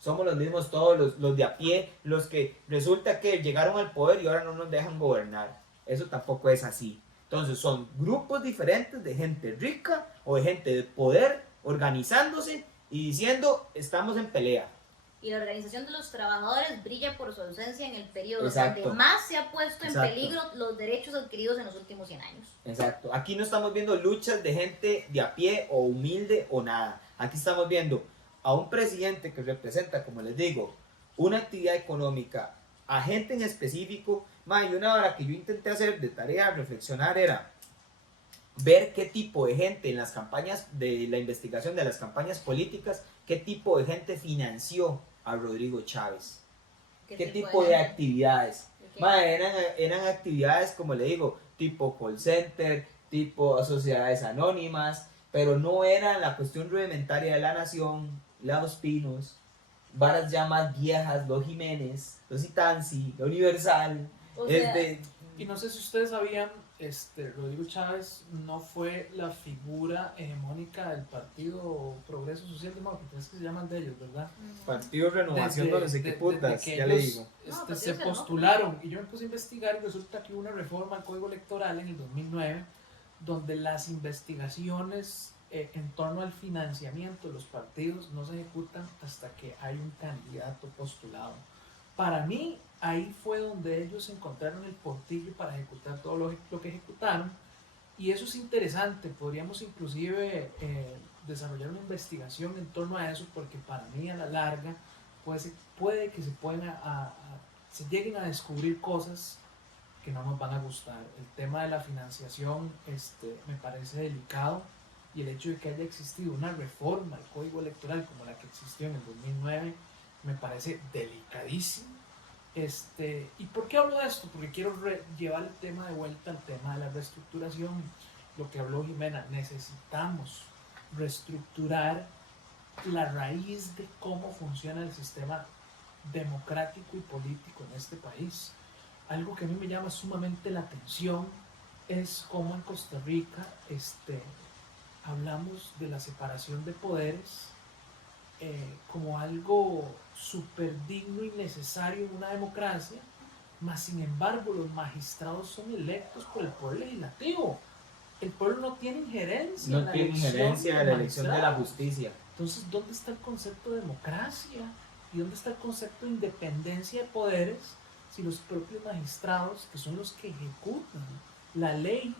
Somos los mismos todos, los de a pie, los que resulta que llegaron al poder y ahora no nos dejan gobernar. Eso tampoco es así. Entonces son grupos diferentes de gente rica o de gente de poder organizándose y diciendo estamos en pelea. Y la organización de los trabajadores brilla por su ausencia en el periodo Exacto. donde más se ha puesto en peligro los derechos adquiridos en los últimos 100 años. Exacto. Aquí no estamos viendo luchas de gente de a pie o humilde o nada. Aquí estamos viendo a un presidente que representa, como les digo, una actividad económica, a gente en específico. Y una hora que yo intenté hacer de tarea, reflexionar, era ver qué tipo de gente en las campañas de la investigación de las campañas políticas, qué tipo de gente financió a Rodrigo Chávez, qué tipo de actividades. Eran actividades, como le digo, tipo call center, tipo sociedades anónimas, pero no era la cuestión rudimentaria de La Nación, Los Pinos, varas ya más viejas, Los Jiménez, Los Itanzi, La Universal. Y no sé si ustedes sabían, Rodrigo Chávez no fue la figura hegemónica del Partido Progreso Social Demócrata, es que se llaman de ellos, ¿verdad? Partido Renovación, no sé qué putas, ya le digo. Se postularon, y yo me puse a investigar y resulta que hubo una reforma al Código Electoral en el 2009, donde las investigaciones en torno al financiamiento de los partidos no se ejecutan hasta que hay un candidato postulado. Para mí, ahí fue donde ellos encontraron el portillo para ejecutar todo lo que ejecutaron, Y eso es interesante, podríamos inclusive desarrollar una investigación en torno a eso, porque para mí a la larga puede que se lleguen a descubrir cosas que no nos van a gustar. El tema de la financiación me parece delicado, y el hecho de que haya existido una reforma al Código Electoral como la que existió en el 2009 me parece delicadísimo. ¿Y por qué hablo de esto? Porque quiero llevar el tema de vuelta al tema de la reestructuración. Lo que habló Jimena, necesitamos reestructurar la raíz de cómo funciona el sistema democrático y político en este país. Algo que a mí me llama sumamente la atención es cómo en Costa Rica hablamos de la separación de poderes como algo súper digno y necesario en una democracia, mas sin embargo los magistrados son electos por el poder legislativo. El pueblo no tiene injerencia No tiene injerencia en la elección de la justicia. Entonces, ¿dónde está el concepto de democracia? ¿Y dónde está el concepto de independencia de poderes si los propios magistrados, que son los que ejecutan la ley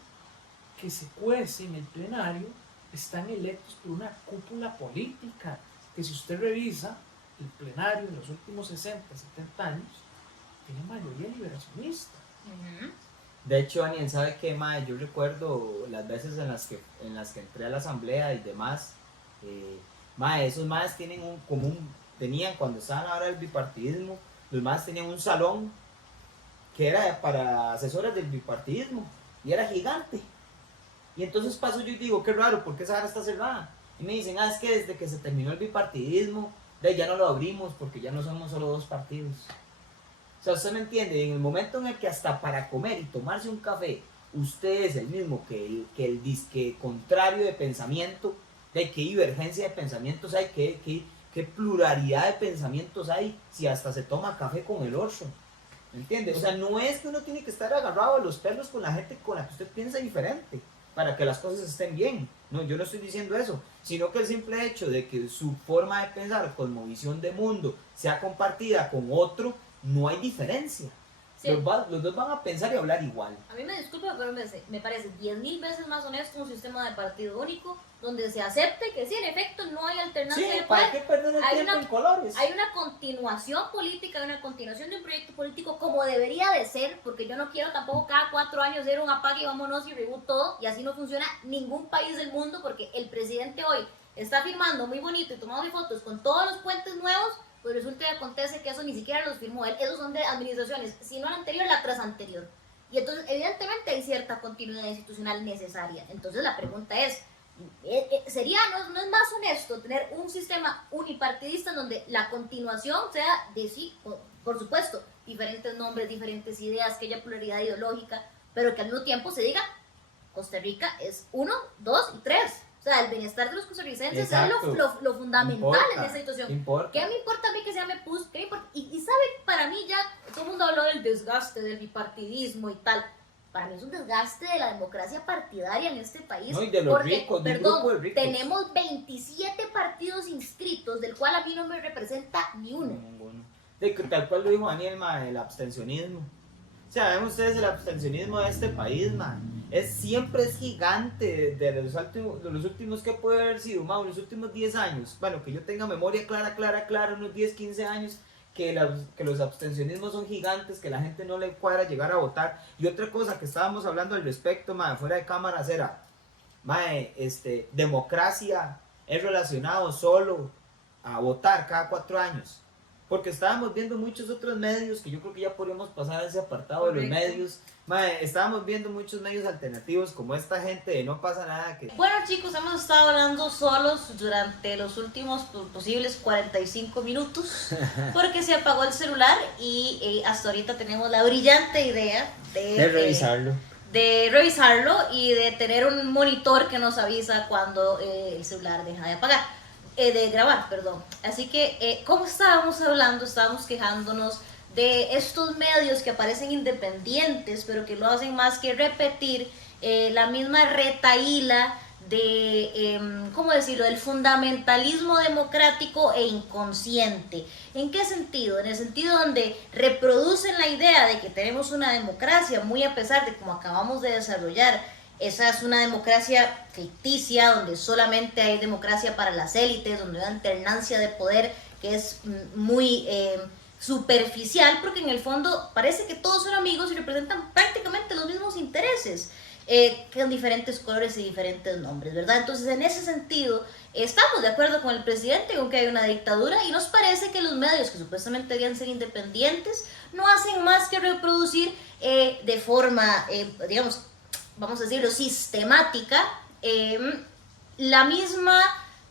que se cuece en el plenario, están electos por una cúpula política? Que si usted revisa el plenario en los últimos 60, 70 años, tiene mayoría liberacionista. De hecho, Daniel, ¿sabe qué, mae? Yo recuerdo las veces en las que entré a la asamblea y demás, mae, esos maes tienen tenían cuando estaban ahora el bipartidismo, los maes tenían un salón que era para asesores del bipartidismo y era gigante. Y entonces paso yo y digo, qué raro, ¿por qué esa área está cerrada? Y me dicen, es que desde que se terminó el bipartidismo, ya no lo abrimos porque ya no somos solo 2 partidos. O sea, usted me entiende, en el momento en el que hasta para comer y tomarse un café, usted es el mismo que el disque contrario de pensamiento, de qué divergencia de pensamientos hay, qué pluralidad de pensamientos hay, si hasta se toma café con el otro. ¿Me entiende? O sea, no es que uno tiene que estar agarrado a los pelos con la gente con la que usted piensa diferente para que las cosas estén bien. No, yo no estoy diciendo eso, sino que el simple hecho de que su forma de pensar, cosmovisión de mundo, sea compartida con otro, no hay diferencia. Sí. Los dos van a pensar y hablar igual. A mí me disculpa, pero me parece 10.000 veces más honesto un sistema de partido único donde se acepte que sí, en efecto, no hay alternancia de poder. ¿Para qué perder el tiempo en colores? Hay una continuación política, hay una continuación de un proyecto político como debería de ser, porque yo no quiero tampoco cada 4 años hacer un apague y vámonos y reboot todo, y así no funciona ningún país del mundo, porque el presidente hoy está firmando muy bonito y tomando fotos con todos los puentes nuevos, pues resulta y acontece que eso ni siquiera los firmó él, esos son de administraciones, si no la anterior, la tras anterior. Y entonces, evidentemente, hay cierta continuidad institucional necesaria. Entonces, la pregunta es, ¿no es más honesto tener un sistema unipartidista en donde la continuación sea de sí, por supuesto, diferentes nombres, diferentes ideas, que haya pluralidad ideológica, pero que al mismo tiempo se diga, Costa Rica es 1, 2 y 3? O sea, el bienestar de los costarricenses es lo fundamental en esta situación. ¿Qué me importa a mí que se llame PUS? ¿Qué me importa? Y sabe, para mí ya, todo el mundo habló del desgaste, del bipartidismo y tal. Para mí es un desgaste de la democracia partidaria en este país. No, y de los porque, ricos, de perdón, grupo de ricos. Tenemos 27 partidos inscritos, del cual a mí no me representa ni uno. Tal cual lo dijo Daniel, el abstencionismo. O sea, ven ustedes el abstencionismo de este país, siempre es gigante. De los últimos que puede haber sido, los últimos 10 años, bueno, que yo tenga memoria clara, unos 10, 15 años, que los abstencionismos son gigantes, que la gente no le cuadra llegar a votar. Y otra cosa que estábamos hablando al respecto, fuera de cámaras, era, democracia es relacionado solo a votar cada 4 años. Porque estábamos viendo muchos otros medios, que yo creo que ya podríamos pasar a ese apartado de los medios. Estábamos viendo muchos medios alternativos, como esta gente de No Pasa Nada. Bueno, chicos, hemos estado hablando solos durante los últimos posibles 45 minutos, porque se apagó el celular y hasta ahorita tenemos la brillante idea de revisarlo. De revisarlo y de tener un monitor que nos avisa cuando el celular deja de apagar. De grabar, perdón. Así que, como estábamos hablando, estábamos quejándonos de estos medios que aparecen independientes, pero que no hacen más que repetir la misma retahíla de, ¿cómo decirlo?, del fundamentalismo democrático e inconsciente. ¿En qué sentido? En el sentido donde reproducen la idea de que tenemos una democracia, muy a pesar de como acabamos de desarrollar, esa es una democracia ficticia, donde solamente hay democracia para las élites, donde hay alternancia de poder que es muy superficial, porque en el fondo parece que todos son amigos y representan prácticamente los mismos intereses, con diferentes colores y diferentes nombres, ¿verdad? Entonces, en ese sentido, estamos de acuerdo con el presidente con que hay una dictadura y nos parece que los medios, que supuestamente debían ser independientes, no hacen más que reproducir de forma, digamos, vamos a decirlo, sistemática, la misma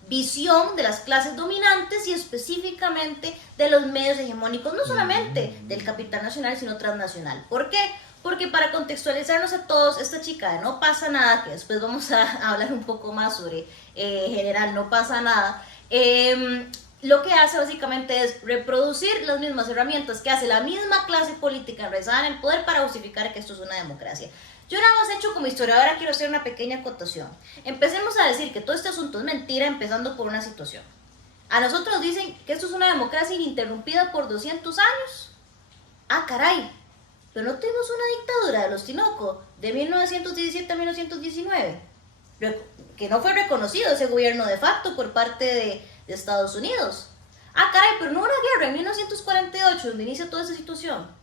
visión de las clases dominantes y específicamente de los medios hegemónicos, no solamente del capital nacional, sino transnacional. ¿Por qué? Porque para contextualizarnos a todos, esta chica de No Pasa Nada, que después vamos a hablar un poco más sobre general No Pasa Nada, lo que hace básicamente es reproducir las mismas herramientas que hace la misma clase política enraizada en el poder para justificar que esto es una democracia. Yo nada más hecho como historiadora quiero hacer una pequeña acotación. Empecemos a decir que todo este asunto es mentira, empezando por una situación. A nosotros nos dicen que esto es una democracia ininterrumpida por 200 años. Ah, caray, pero no tuvimos una dictadura de los Tinoco de 1917 a 1919, que no fue reconocido ese gobierno de facto por parte de Estados Unidos. Ah, caray, pero no hubo una guerra en 1948 donde inicia toda esa situación.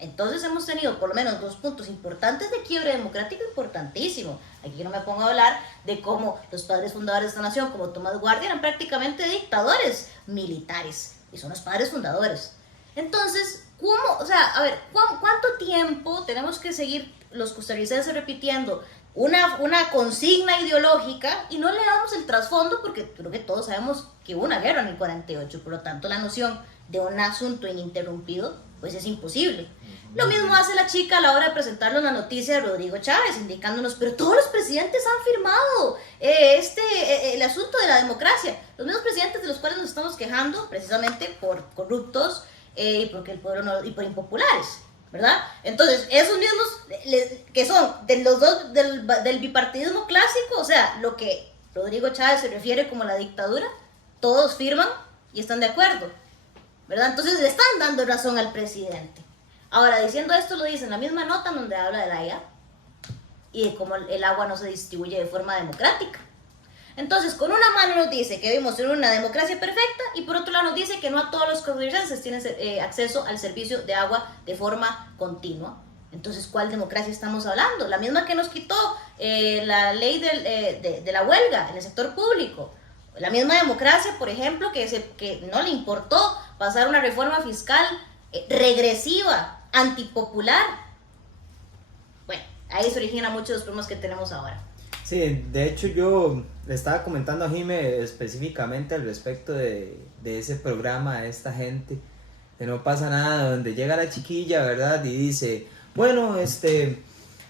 Entonces hemos tenido por lo menos 2 puntos importantes de quiebre democrático importantísimo. Aquí no me pongo a hablar de cómo los padres fundadores de esta nación, como Tomás Guardia, eran prácticamente dictadores militares. Y son los padres fundadores. Entonces, ¿cómo? O sea, a ver, ¿cuánto tiempo tenemos que seguir los costarricenses repitiendo una consigna ideológica y no le damos el trasfondo? Porque creo que todos sabemos que hubo una guerra en el 48, por lo tanto la noción de un asunto ininterrumpido pues es imposible. Lo mismo hace la chica a la hora de presentarnos la noticia de Rodrigo Chávez, indicándonos, pero todos los presidentes han firmado el asunto de la democracia. Los mismos presidentes de los cuales nos estamos quejando, precisamente por corruptos y porque el pueblo no, y por impopulares, ¿verdad? Entonces, esos mismos que son de los dos del bipartidismo clásico, o sea, lo que Rodrigo Chávez se refiere como la dictadura, todos firman y están de acuerdo, ¿verdad? Entonces le están dando razón al presidente. Ahora, diciendo esto, lo dice en la misma nota en donde habla de la IA y de cómo el agua no se distribuye de forma democrática. Entonces, con una mano nos dice que vivimos en una democracia perfecta y por otro lado nos dice que no a todos los costarricenses tienen acceso al servicio de agua de forma continua. Entonces, ¿cuál democracia estamos hablando? La misma que nos quitó la ley de la huelga en el sector público. La misma democracia, por ejemplo, que no le importó pasar una reforma fiscal regresiva, antipopular. Bueno, ahí se originan muchos de los problemas que tenemos ahora. Sí, de hecho yo le estaba comentando a Jime específicamente al respecto de ese programa, de esta gente, de No Pasa Nada, donde llega la chiquilla, ¿verdad? Y dice, bueno,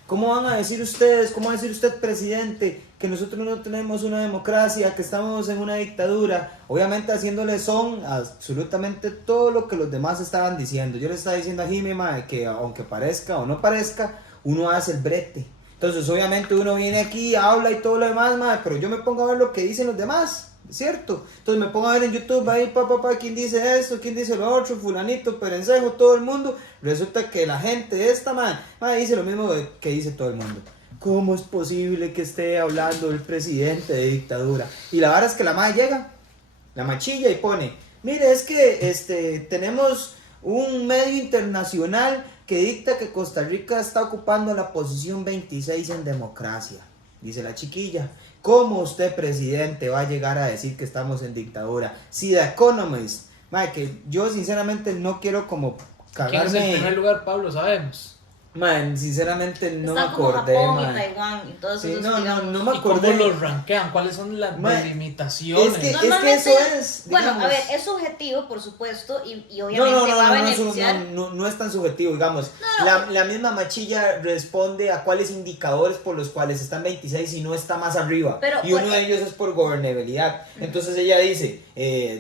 ¿cómo van a decir ustedes, cómo va a decir usted, presidente, que nosotros no tenemos una democracia, que estamos en una dictadura? Obviamente haciéndole son absolutamente todo lo que los demás estaban diciendo. Yo le estaba diciendo a Jimmy, que aunque parezca o no parezca, uno hace el brete. Entonces obviamente uno viene aquí, habla y todo lo demás, pero yo me pongo a ver lo que dicen los demás, ¿cierto? Entonces me pongo a ver en YouTube, ahí, quién dice esto, quién dice lo otro, fulanito, perencejo, todo el mundo. Resulta que la gente esta, dice lo mismo que dice todo el mundo. ¿Cómo es posible que esté hablando el presidente de dictadura? Y la verdad es que la madre llega, la machilla y pone, mire, es que tenemos un medio internacional que dicta que Costa Rica está ocupando la posición 26 en democracia. Dice la chiquilla, ¿cómo usted, presidente, va a llegar a decir que estamos en dictadura? Si The Economist, que yo sinceramente no quiero como cagarme. ¿Quién es el primer lugar, Pablo? Sabemos. Sinceramente no me Están como acordé, Japón y Taiwán y todos sí, esos, no me ¿Y acordé. cómo los rankean? ¿Cuáles son las delimitaciones? Es que Normalmente, eso es, bueno, digamos, a ver, es subjetivo, por supuesto, y obviamente va a beneficiar. No es tan subjetivo, digamos. No. La misma machilla responde a cuáles indicadores por los cuales están 26 y no está más arriba. Pero, y uno de ellos es por gobernabilidad. Entonces ella dice,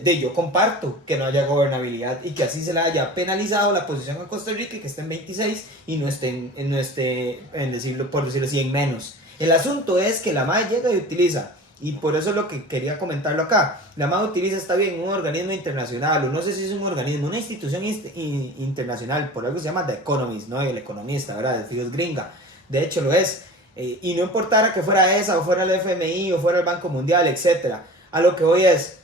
yo comparto que no haya gobernabilidad y que así se le haya penalizado la posición a Costa Rica y que esté en 26 y no esté en decirlo, por decirlo así, en menos. El asunto es que la MAE llega y utiliza, y por eso es lo que quería comentarlo acá, la MAE utiliza, está bien, un organismo internacional, o no sé si es un organismo, una institución internacional, por algo se llama The Economist, ¿no? El economista, ¿verdad? El fijo es gringa, de hecho lo es. y no importara que fuera esa, o fuera el FMI, o fuera el Banco Mundial, etcétera. A lo que voy es,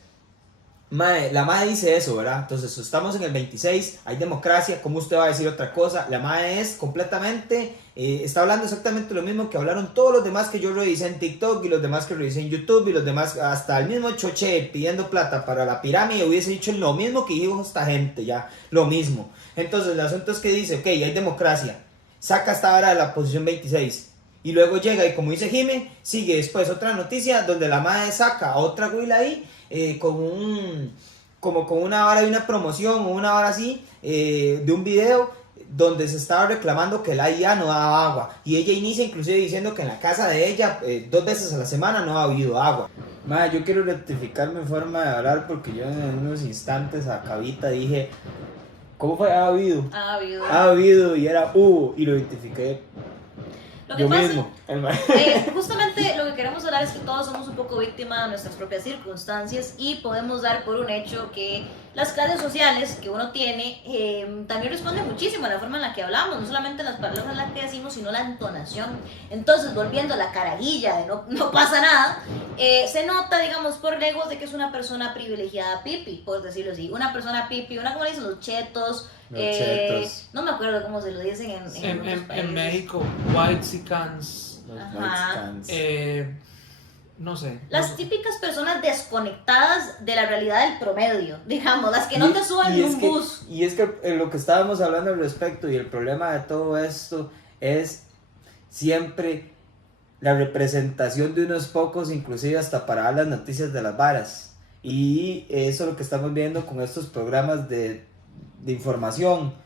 mae, la mae dice eso, ¿verdad? Entonces, estamos en el 26, hay democracia, ¿cómo usted va a decir otra cosa? La mae es completamente, está hablando exactamente lo mismo que hablaron todos los demás que yo revisé en TikTok, y los demás que revisé en YouTube, y los demás, hasta el mismo Choche pidiendo plata para la pirámide, hubiese dicho lo mismo que dijo esta gente, ya, lo mismo. Entonces, el asunto es que dice, ok, hay democracia, saca esta hora de la posición 26, y luego llega, y como dice Jime, sigue después otra noticia donde la mae saca a otra güila ahí, como con una hora de una promoción o una hora así, de un video donde se estaba reclamando que la IA no daba agua, y ella inicia inclusive diciendo que en la casa de ella 2 veces a la semana no ha habido agua. Ma, yo quiero rectificar mi forma de hablar porque yo en unos instantes acabita dije, ¿cómo fue? Ha habido. Ha habido y era y lo identifiqué. Lo que Yo pasa, mismo. justamente lo que queremos hablar es que todos somos un poco víctimas de nuestras propias circunstancias y podemos dar por un hecho que las clases sociales que uno tiene también responden muchísimo a la forma en la que hablamos, no solamente las palabras en las que decimos, sino la entonación. Entonces, volviendo a la carajilla de no pasa nada, se nota, digamos, por lejos de que es una persona privilegiada pipi, por decirlo así. Una persona pipi, como le dicen los chetos. Chetos. No me acuerdo cómo se lo dicen en otros países. En México, whitexicans, no sé. Las típicas personas desconectadas de la realidad del promedio, digamos, las que no te suben y ni es un que- bus. Y es que lo que estábamos hablando al respecto y el problema de todo esto es siempre la representación de unos pocos, inclusive hasta para dar las noticias de las varas. Y eso es lo que estamos viendo con estos programas de información.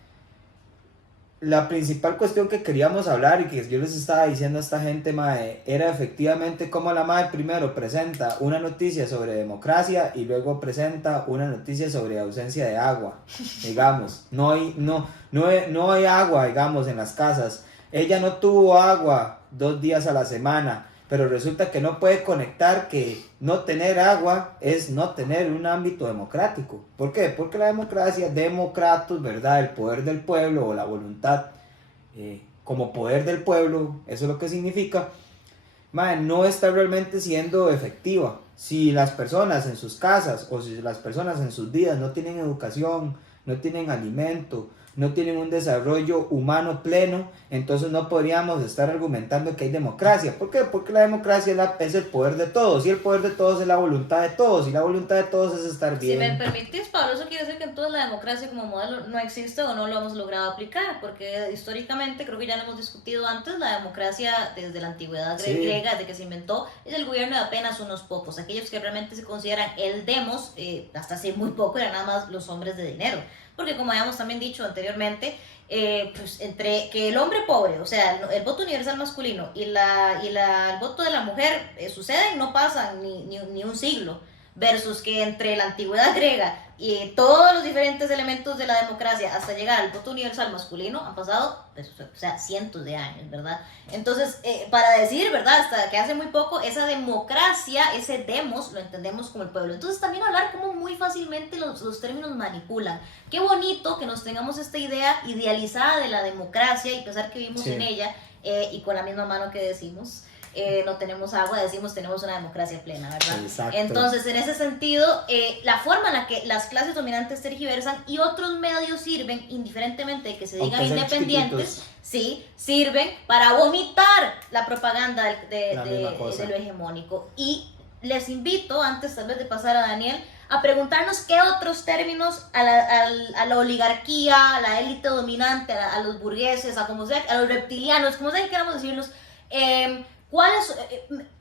La principal cuestión que queríamos hablar y que yo les estaba diciendo a esta gente, mae, era efectivamente cómo la mae primero presenta una noticia sobre democracia y luego presenta una noticia sobre ausencia de agua. Digamos, no hay agua, digamos, en las casas. Ella no tuvo agua 2 días a la semana, pero resulta que no puede conectar que no tener agua es no tener un ámbito democrático. ¿Por qué? Porque la democracia, democratos, ¿verdad? El poder del pueblo o la voluntad como poder del pueblo, eso es lo que significa, no está realmente siendo efectiva. Si las personas en sus casas o si las personas en sus vidas no tienen educación, no tienen alimento, no tienen un desarrollo humano pleno, entonces no podríamos estar argumentando que hay democracia. ¿Por qué? Porque la democracia es el poder de todos, y el poder de todos es la voluntad de todos, y la voluntad de todos es estar bien. Si me permitís, Pablo, eso quiere decir que entonces la democracia como modelo no existe o no lo hemos logrado aplicar, porque históricamente, creo que ya lo hemos discutido antes, la democracia desde la antigüedad griega, desde que se inventó, es el gobierno de apenas unos pocos, aquellos que realmente se consideran el demos, hasta hace muy poco eran nada más los hombres de dinero. Porque como habíamos también dicho anteriormente, pues entre que el hombre pobre, o sea, el voto universal masculino y el voto de la mujer suceden, no pasan ni un siglo, versus que entre la antigüedad griega y todos los diferentes elementos de la democracia hasta llegar al voto universal masculino han pasado, pues, o sea, cientos de años, ¿verdad? Entonces, para decir, ¿verdad? Hasta que hace muy poco, esa democracia, ese demos, lo entendemos como el pueblo. Entonces, también hablar como muy fácilmente los términos manipulan. Qué bonito que nos tengamos esta idea idealizada de la democracia y pensar que vivimos en ella, y con la misma mano que decimos, no tenemos agua, decimos tenemos una democracia plena, ¿verdad? Exacto. Entonces, en ese sentido, la forma en la que las clases dominantes tergiversan y otros medios sirven, indiferentemente de que se digan independientes, sí, sirven para vomitar la propaganda de lo hegemónico. Y les invito, antes tal vez de pasar a Daniel, a preguntarnos qué otros términos a la oligarquía, a la élite dominante, a los burgueses, a los reptilianos, como sea que queramos decirlos,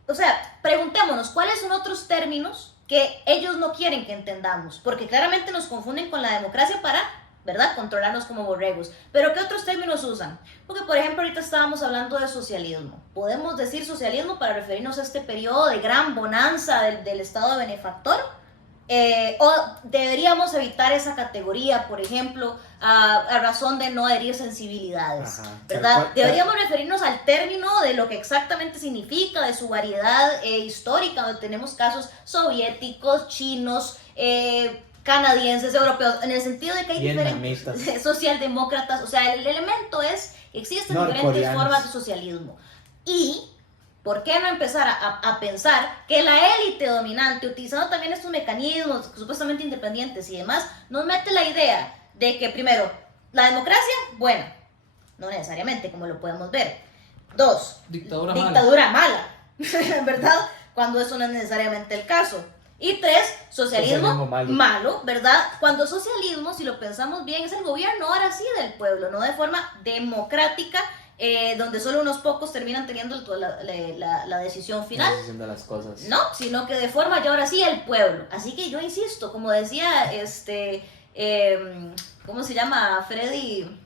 o sea, preguntémonos, ¿cuáles son otros términos que ellos no quieren que entendamos? Porque claramente nos confunden con la democracia para, ¿verdad?, controlarnos como borregos. Pero ¿qué otros términos usan? Porque, por ejemplo, ahorita estábamos hablando de socialismo. ¿Podemos decir socialismo para referirnos a este periodo de gran bonanza del Estado benefactor? O deberíamos evitar esa categoría, por ejemplo, a razón de no herir sensibilidades, ¿verdad? Deberíamos referirnos al término de lo que exactamente significa, de su variedad histórica, donde tenemos casos soviéticos, chinos, canadienses, europeos, en el sentido de que hay diferentes socialdemócratas. O sea, el elemento es que existen diferentes formas de socialismo. Y ¿Por qué no empezar a pensar que la élite dominante, utilizando también estos mecanismos supuestamente independientes y demás, nos mete la idea de que primero, la democracia, bueno, no necesariamente como lo podemos ver. 2, dictadura mala, ¿verdad? Cuando eso no es necesariamente el caso. Y 3, socialismo malo, ¿verdad? Cuando socialismo, si lo pensamos bien, es el gobierno ahora sí del pueblo, no de forma democrática, donde solo unos pocos terminan teniendo la decisión final. La decisión de las cosas. No, sino que de forma ya ahora sí el pueblo. Así que yo insisto, como decía, ¿cómo se llama? Freddy,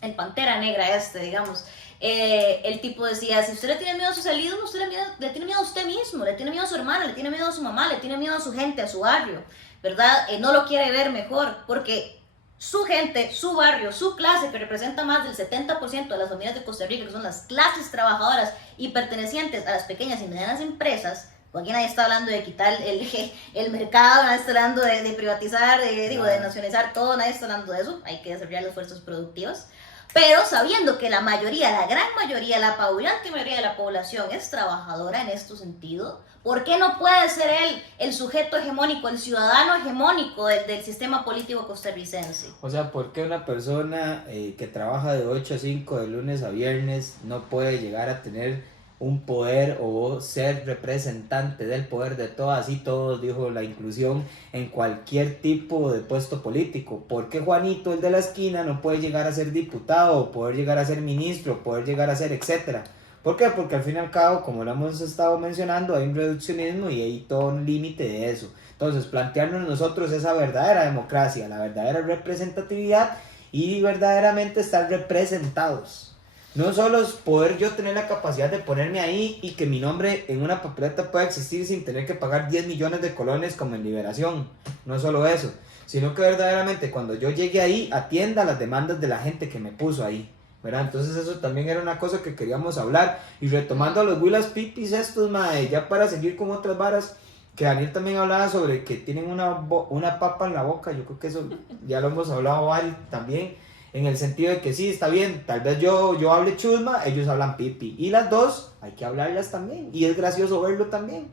el Pantera Negra digamos. El tipo decía, si usted le tiene miedo al socialismo, usted le tiene miedo a usted mismo, le tiene miedo a su hermana, le tiene miedo a su mamá, le tiene miedo a su gente, a su barrio, ¿verdad? No lo quiere ver mejor, porque su gente, su barrio, su clase, que representa más del 70% de las familias de Costa Rica, que son las clases trabajadoras y pertenecientes a las pequeñas y medianas empresas. Aquí nadie está hablando de quitar el mercado, nadie está hablando de privatizar, de nacionalizar todo, nadie está hablando de eso, hay que desarrollar las fuerzas productivas. Pero sabiendo que la mayoría, la gran mayoría, la apabullante mayoría de la población es trabajadora en este sentido, ¿por qué no puede ser él el sujeto hegemónico, el ciudadano hegemónico del sistema político costarricense? O sea, ¿por qué una persona que trabaja de 8 a 5 de lunes a viernes no puede llegar a tener un poder o ser representante del poder de todas y todos, dijo la inclusión, en cualquier tipo de puesto político? ¿Por qué Juanito, el de la esquina, no puede llegar a ser diputado, poder llegar a ser ministro, poder llegar a ser etcétera? ¿Por qué? Porque al fin y al cabo, como lo hemos estado mencionando, hay un reduccionismo y hay todo un límite de eso. Entonces, plantearnos nosotros esa verdadera democracia, la verdadera representatividad y verdaderamente estar representados. No solo es poder yo tener la capacidad de ponerme ahí y que mi nombre en una papeleta pueda existir sin tener que pagar 10 millones de colones como en Liberación. No solo eso, sino que verdaderamente cuando yo llegue ahí atienda las demandas de la gente que me puso ahí, ¿verdad? Entonces eso también era una cosa que queríamos hablar. Y retomando a los Willas Pipis estos, mae, ya para seguir con otras varas, que Daniel también hablaba sobre que tienen una papa en la boca. Yo creo que eso ya lo hemos hablado también. En el sentido de que sí, está bien, tal vez yo hable chusma, ellos hablan pipi. Y las dos, hay que hablarlas también. Y es gracioso verlo también.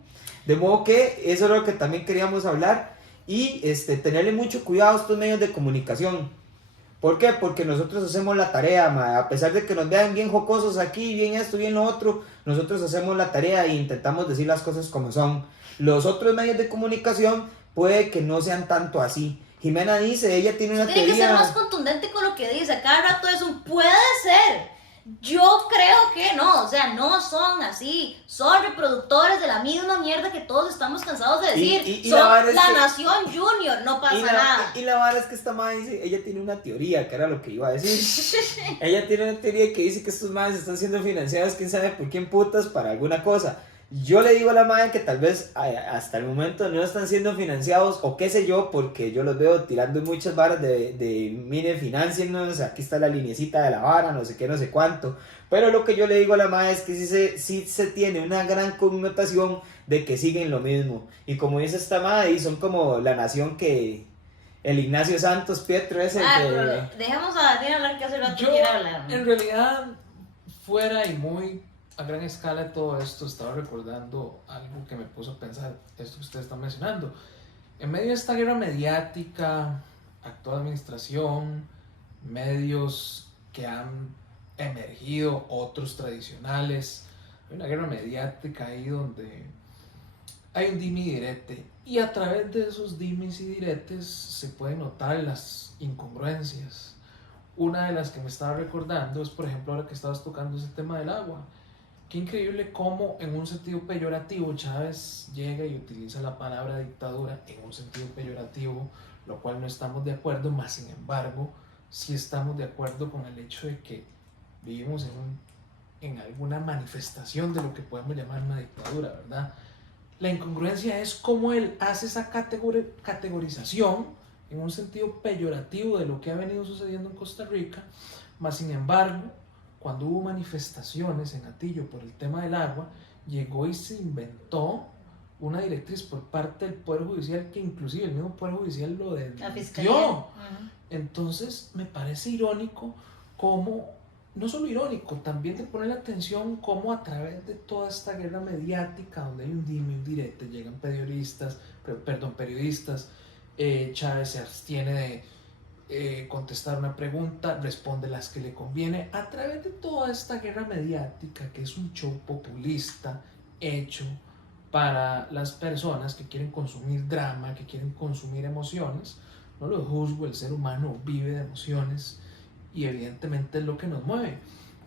De modo que eso es lo que también queríamos hablar. Y tenerle mucho cuidado a estos medios de comunicación. ¿Por qué? Porque nosotros hacemos la tarea, ma. A pesar de que nos vean bien jocosos aquí, bien esto, bien lo otro, nosotros hacemos la tarea e intentamos decir las cosas como son. Los otros medios de comunicación puede que no sean tanto así. Jimena dice, ella tiene una teoría... Tiene que ser más contundente con lo que dice. Cada rato es un puede ser. Yo creo que no, o sea, no son así. Son reproductores de la misma mierda que todos estamos cansados de decir. Y son la Nación Junior, no pasa nada. Y la vara es que esta madre dice, ella tiene una teoría, que era lo que iba a decir. Ella tiene una teoría que dice que estos madres están siendo financiados, quién sabe por quién putas, para alguna cosa. Yo le digo a la madre que tal vez hasta el momento no están siendo financiados o qué sé yo, porque yo los veo tirando muchas varas de mire, financiennos, aquí está la linecita de la vara, no sé qué, no sé cuánto. Pero lo que yo le digo a la madre es que sí se tiene una gran connotación de que siguen lo mismo. Y como dice esta madre, son como la nación que... El Ignacio Santos Pietro ese pero dejemos a Daniel hablar, que hace rato quiere hablar. En realidad, fuera y muy a gran escala de todo esto, estaba recordando algo que me puso a pensar, esto que ustedes están mencionando. En medio de esta guerra mediática, actual administración, medios que han emergido, otros tradicionales, hay una guerra mediática ahí donde hay un dime y direte, y a través de esos dimes y diretes se pueden notar las incongruencias. Una de las que me estaba recordando es, por ejemplo, ahora que estabas tocando ese tema del agua. Qué increíble cómo en un sentido peyorativo Chávez llega y utiliza la palabra dictadura en un sentido peyorativo, lo cual no estamos de acuerdo, más sin embargo sí estamos de acuerdo con el hecho de que vivimos en alguna manifestación de lo que podemos llamar una dictadura, ¿verdad? La incongruencia es cómo él hace esa categorización en un sentido peyorativo de lo que ha venido sucediendo en Costa Rica, más sin embargo cuando hubo manifestaciones en Atillo por el tema del agua, llegó y se inventó una directriz por parte del Poder Judicial que inclusive el mismo Poder Judicial lo desmintió. Entonces me parece irónico cómo no solo irónico, también de poner la atención cómo a través de toda esta guerra mediática, donde hay un dime y un direte, llegan periodistas, Chávez se abstiene de contestar una pregunta, responde las que le conviene, a través de toda esta guerra mediática, que es un show populista hecho para las personas que quieren consumir drama, que quieren consumir emociones. No lo juzgo, el ser humano vive de emociones y evidentemente es lo que nos mueve.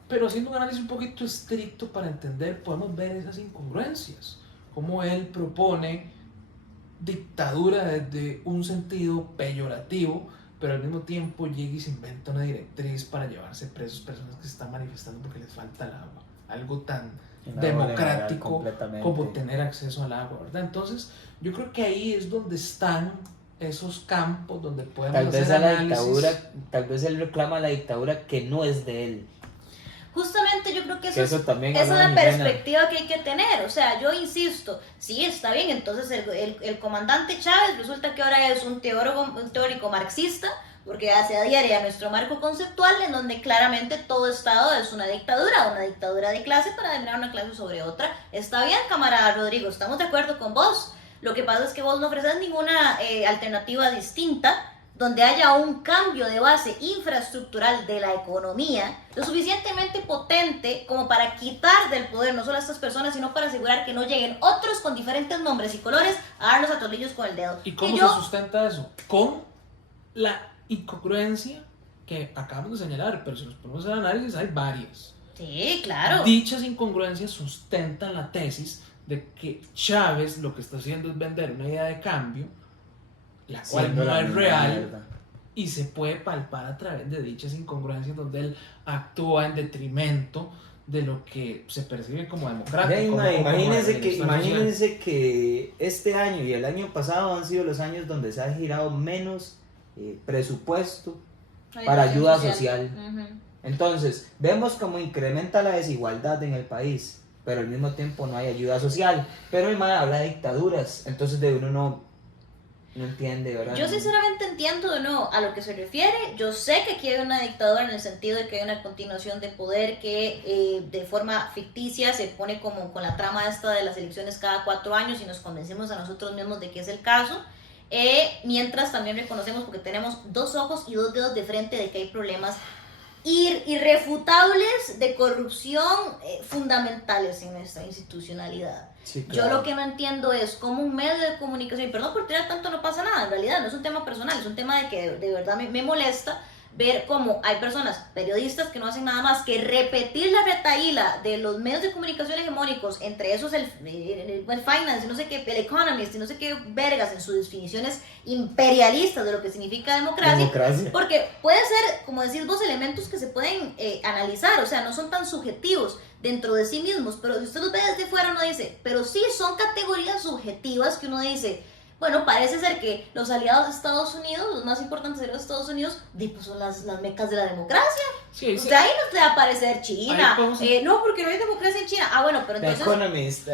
Pero haciendo un análisis un poquito estricto para entender, podemos ver esas incongruencias. Cómo él propone dictadura desde un sentido peyorativo, pero al mismo tiempo llega y se inventa una directriz para llevarse presos personas que se están manifestando porque les falta el agua. Algo tan democrático como tener acceso al agua, ¿verdad? Entonces, yo creo que ahí es donde están esos campos donde podemos hacer análisis. Tal vez él reclama la dictadura que no es de él. Justamente yo creo que eso también esa es la perspectiva que hay que tener. O sea, yo insisto, sí, está bien, entonces el comandante Chávez resulta que ahora es un teórico marxista, porque hace adhiere a nuestro marco conceptual en donde claramente todo Estado es una dictadura de clase para dominar una clase sobre otra. Está bien, camarada Rodrigo, estamos de acuerdo con vos. Lo que pasa es que vos no ofreces ninguna alternativa distinta donde haya un cambio de base infraestructural de la economía lo suficientemente potente como para quitar del poder no solo a estas personas, sino para asegurar que no lleguen otros con diferentes nombres y colores a darnos a tornillos con el dedo. ¿Y cómo se sustenta eso? Con la incongruencia que acabamos de señalar, pero si nos ponemos a análisis hay varias. Sí, claro. Dichas incongruencias sustentan la tesis de que Chávez lo que está haciendo es vender una idea de cambio, la cual no es real, y se puede palpar a través de dichas incongruencias donde él actúa en detrimento de lo que se percibe como democrático. Imagínense que este año y el año pasado han sido los años donde se ha girado menos presupuesto para ayuda social. Entonces, vemos cómo incrementa la desigualdad en el país, pero al mismo tiempo no hay ayuda social. Pero el man habla de dictaduras, entonces de uno no entiende, ¿verdad? Yo sinceramente entiendo a lo que se refiere. Yo sé que aquí hay una dictadura en el sentido de que hay una continuación de poder que de forma ficticia se pone como con la trama esta de las elecciones cada 4 años y nos convencemos a nosotros mismos de que es el caso. Mientras también reconocemos, porque tenemos 2 ojos y 2 dedos de frente, de que hay problemas irrefutables de corrupción fundamentales en nuestra institucionalidad. Sí, claro. Yo lo que no entiendo es cómo un medio de comunicación, y perdón por tirar tanto, no pasa nada, en realidad no es un tema personal, es un tema de que de verdad me molesta ver cómo hay personas, periodistas, que no hacen nada más que repetir la retahíla de los medios de comunicación hegemónicos, entre esos el Finance, no sé qué, el Economist, y no sé qué vergas, en sus definiciones imperialistas de lo que significa democracia. Porque puede ser, como decís vos, elementos que se pueden analizar, o sea, no son tan subjetivos dentro de sí mismos, pero si usted los ve desde fuera, uno dice, pero sí son categorías subjetivas que uno dice, bueno, parece ser que los aliados de Estados Unidos, los más importantes aliados de Estados Unidos, pues son las mecas de la democracia. Sí, sí. Ahí no te va a aparecer China. No, porque no hay democracia en China. Ah, bueno, pero entonces... The Economist.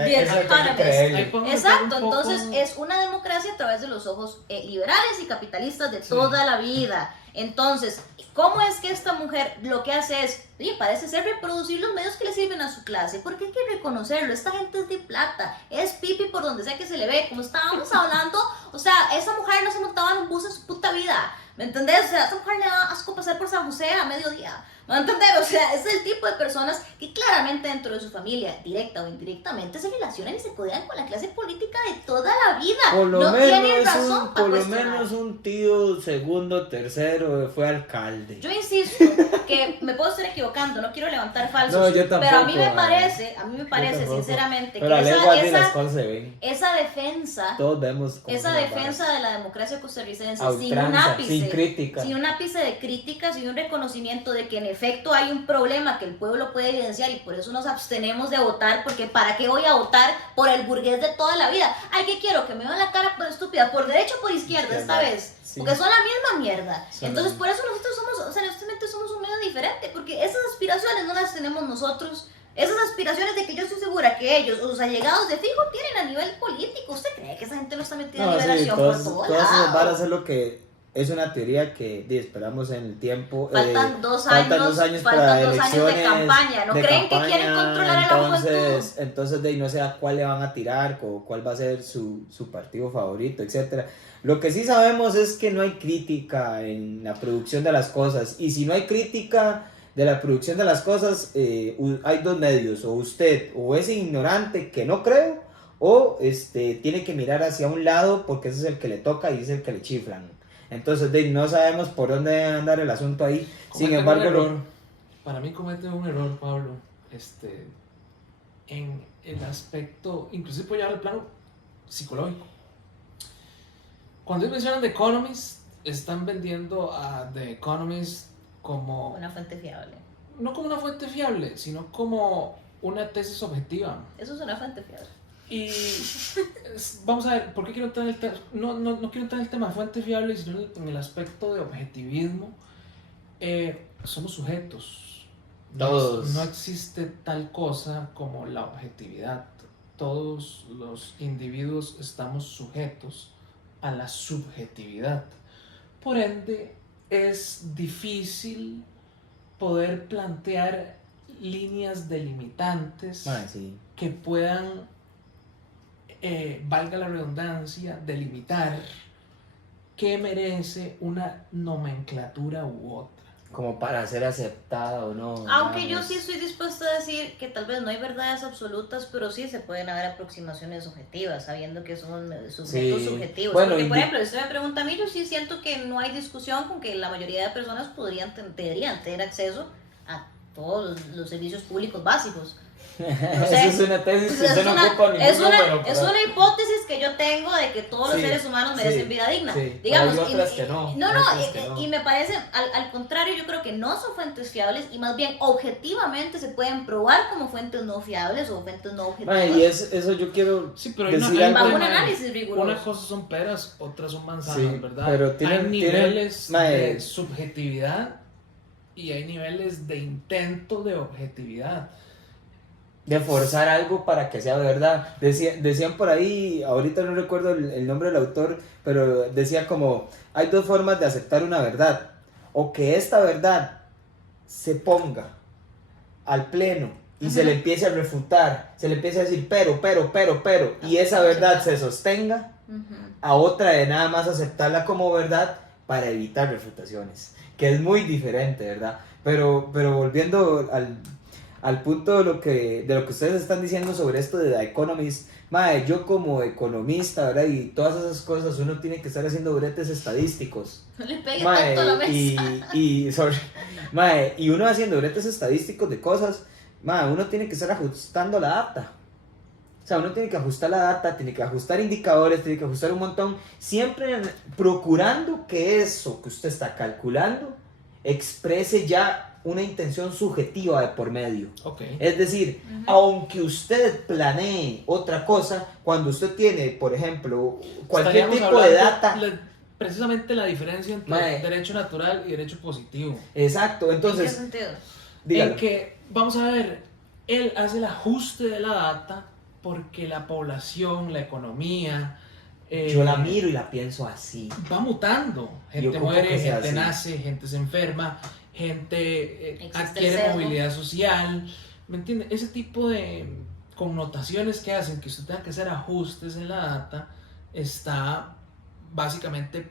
Exacto, entonces es una democracia a través de los ojos liberales y capitalistas de toda la vida. Entonces, ¿cómo es que esta mujer lo que hace es, parece ser reproducir los medios que le sirven a su clase? Porque hay que reconocerlo, esta gente es de plata, es pipi por donde sea que se le ve, como estábamos hablando, o sea, esa mujer no se montaba en un bus en su puta vida, ¿me entendés? O sea, a esa mujer le da asco pasar por San José a mediodía, ¿me entendés? O sea, es el tipo de personas que claramente dentro de su familia, directa o indirectamente, se relacionan y se codean con la clase política de toda la vida. No tienen razón para cuestionar. Por lo menos un tío segundo, tercero fue alcalde. Yo insisto que me puedo estar equivocando, no quiero levantar falsos, no, yo tampoco, pero a mí me parece sinceramente pero que esa defensa, todos vemos esa defensa de la democracia costarricense sin un ápice de crítica, sin un reconocimiento de que en efecto hay un problema que el pueblo puede evidenciar y por eso nos abstenemos de votar, porque ¿para qué voy a votar por el burgués de toda la vida? Ay, ¿qué quiero? Que me vean la cara por estúpida, por derecha o por izquierda esta vez, porque son la misma mierda. Entonces por eso nosotros somos, o sea, honestamente somos un medio diferente, porque esas aspiraciones no las tenemos nosotros. Esas aspiraciones de que yo estoy segura que ellos, sus allegados de fijo, tienen a nivel político. ¿Usted cree que esa gente no está metida en liberación por todo lado? Todas esas varas es lo que es una teoría que esperamos en el tiempo. Faltan 2 faltan años, 2 años faltan para 2 años de elecciones, campaña. ¿No de creen que campaña, quieren controlar a la juventud? Entonces de ahí no sé a cuál le van a tirar, o cuál va a ser su partido favorito, etcétera. Lo que sí sabemos es que no hay crítica en la producción de las cosas, y si no hay crítica de la producción de las cosas, hay dos medios: o usted o es ignorante, que no creo, o tiene que mirar hacia un lado porque ese es el que le toca y es el que le chiflan. Entonces no sabemos por dónde debe andar el asunto ahí. Sin embargo, para mí comete un error, Pablo, en el aspecto, inclusive puede llevar al plano psicológico. Cuando ellos mencionan The Economist, están vendiendo a The Economist como... Una fuente fiable. No como una fuente fiable, sino como una tesis objetiva. Eso es una fuente fiable. Y vamos a ver, ¿por qué quiero entrar en el tema? No quiero entrar en el tema de fuente fiable, sino en el aspecto de objetivismo. Somos sujetos. Todos. No existe tal cosa como la objetividad. Todos los individuos estamos sujetos a la subjetividad. Por ende, es difícil poder plantear líneas delimitantes sí. que puedan, valga la redundancia, delimitar qué merece una nomenclatura u otra. Como para ser aceptada o no. Aunque digamos. yo sí estoy dispuesta a decir que tal vez no hay verdades absolutas, pero sí se pueden haber aproximaciones objetivas, sabiendo que somos sujetos Sí. subjetivos. Bueno, Porque, por ejemplo, si usted me pregunta a mí, yo sí siento que no hay discusión con que la mayoría de personas deberían tener acceso a todos los servicios públicos básicos. Esa es una tesis que es usted no una- ocupa ningún es una, número, es pero- una hipótesis que yo tengo de que todos los Sí, seres humanos merecen sí, vida digna. sí. Digamos, Hay otras que no, No, hay no, otras que no. y me parece, al contrario, yo creo que no son fuentes fiables y más bien objetivamente se pueden probar como fuentes no fiables o fuentes no objetivas. Y eso yo quiero Sí, pero hay decir una, bajo algo. un análisis riguroso. Una cosa son peras, otras son manzanas, Sí, ¿verdad? pero hay tienen- niveles mae. de subjetividad y hay niveles de intento de objetividad. de forzar algo para que sea verdad. Decían por ahí, ahorita no recuerdo el nombre del autor, pero decía como, hay dos formas de aceptar una verdad: o que esta verdad se ponga al pleno y se le empiece a refutar, se le empiece a decir pero, y esa verdad se sostenga, Ujú. a otra de nada más aceptarla como verdad para evitar refutaciones, que es muy diferente, ¿verdad? Pero volviendo al punto de lo que ustedes están diciendo sobre esto de The Economist, mae, yo como economista, ¿verdad? Y todas esas cosas, uno tiene que estar haciendo bretes estadísticos. No le pegue Mae, tanto a la mesa. mae, y uno haciendo bretes estadísticos de cosas, mae, uno tiene que estar ajustando la data. O sea, uno tiene que ajustar la data, tiene que ajustar indicadores, tiene que ajustar un montón, siempre procurando que eso que usted está calculando exprese ya una intención subjetiva de por medio. Okay. Es decir, aunque usted planee otra cosa, cuando usted tiene, por ejemplo, cualquier Estaríamos tipo de hablando data... precisamente la diferencia entre Mae. derecho natural y derecho positivo. Exacto, ¿En qué entonces, sentido? dígalo. En que, vamos a ver, él hace el ajuste de la data porque la población, la economía... Yo la miro y la pienso así. va mutando. Gente ocupo muere, que sea gente así. nace, gente se enferma, gente Existe el adquiere sesgo. movilidad social. ¿Me entiende? Ese tipo de connotaciones que hacen que usted tenga que hacer ajustes en la data está básicamente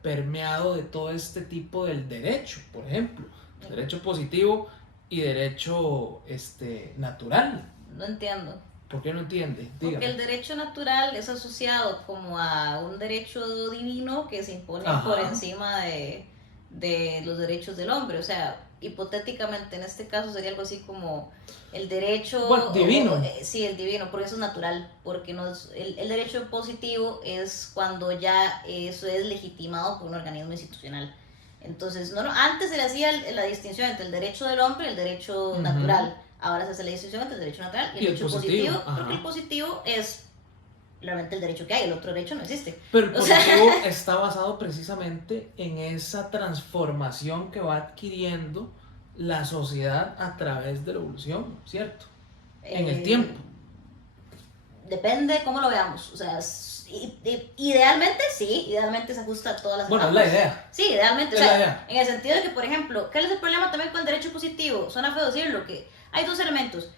permeado de todo este tipo del derecho, por ejemplo. Derecho positivo y derecho natural. No entiendo. ¿Por qué no entiende? Porque Dígame. el derecho natural es asociado como a un derecho divino que se impone Ajá. por encima de los derechos del hombre. O sea, hipotéticamente en este caso sería algo así como el derecho... Bueno, divino. Sí, el divino, porque eso es natural. Porque el derecho positivo es cuando ya eso es legitimado por un organismo institucional. Entonces, antes se le hacía la distinción entre el derecho del hombre y el derecho Ujú. natural. Ahora se hace la distinción entre el derecho natural y el derecho positivo, ajá. porque el positivo es realmente el derecho que hay, el otro derecho no existe. Pero el O sea- positivo está basado precisamente en esa transformación que va adquiriendo la sociedad a través de la evolución, ¿cierto? En el Eh, tiempo. depende de cómo lo veamos. O sea, idealmente sí, idealmente se ajusta a todas las Bueno, es etapas. la idea. Sí, idealmente. O Es la sea, idea. en el sentido de que, por ejemplo, ¿cuál es el problema también con el derecho positivo? Suena feo decirlo, que hay dos elementos.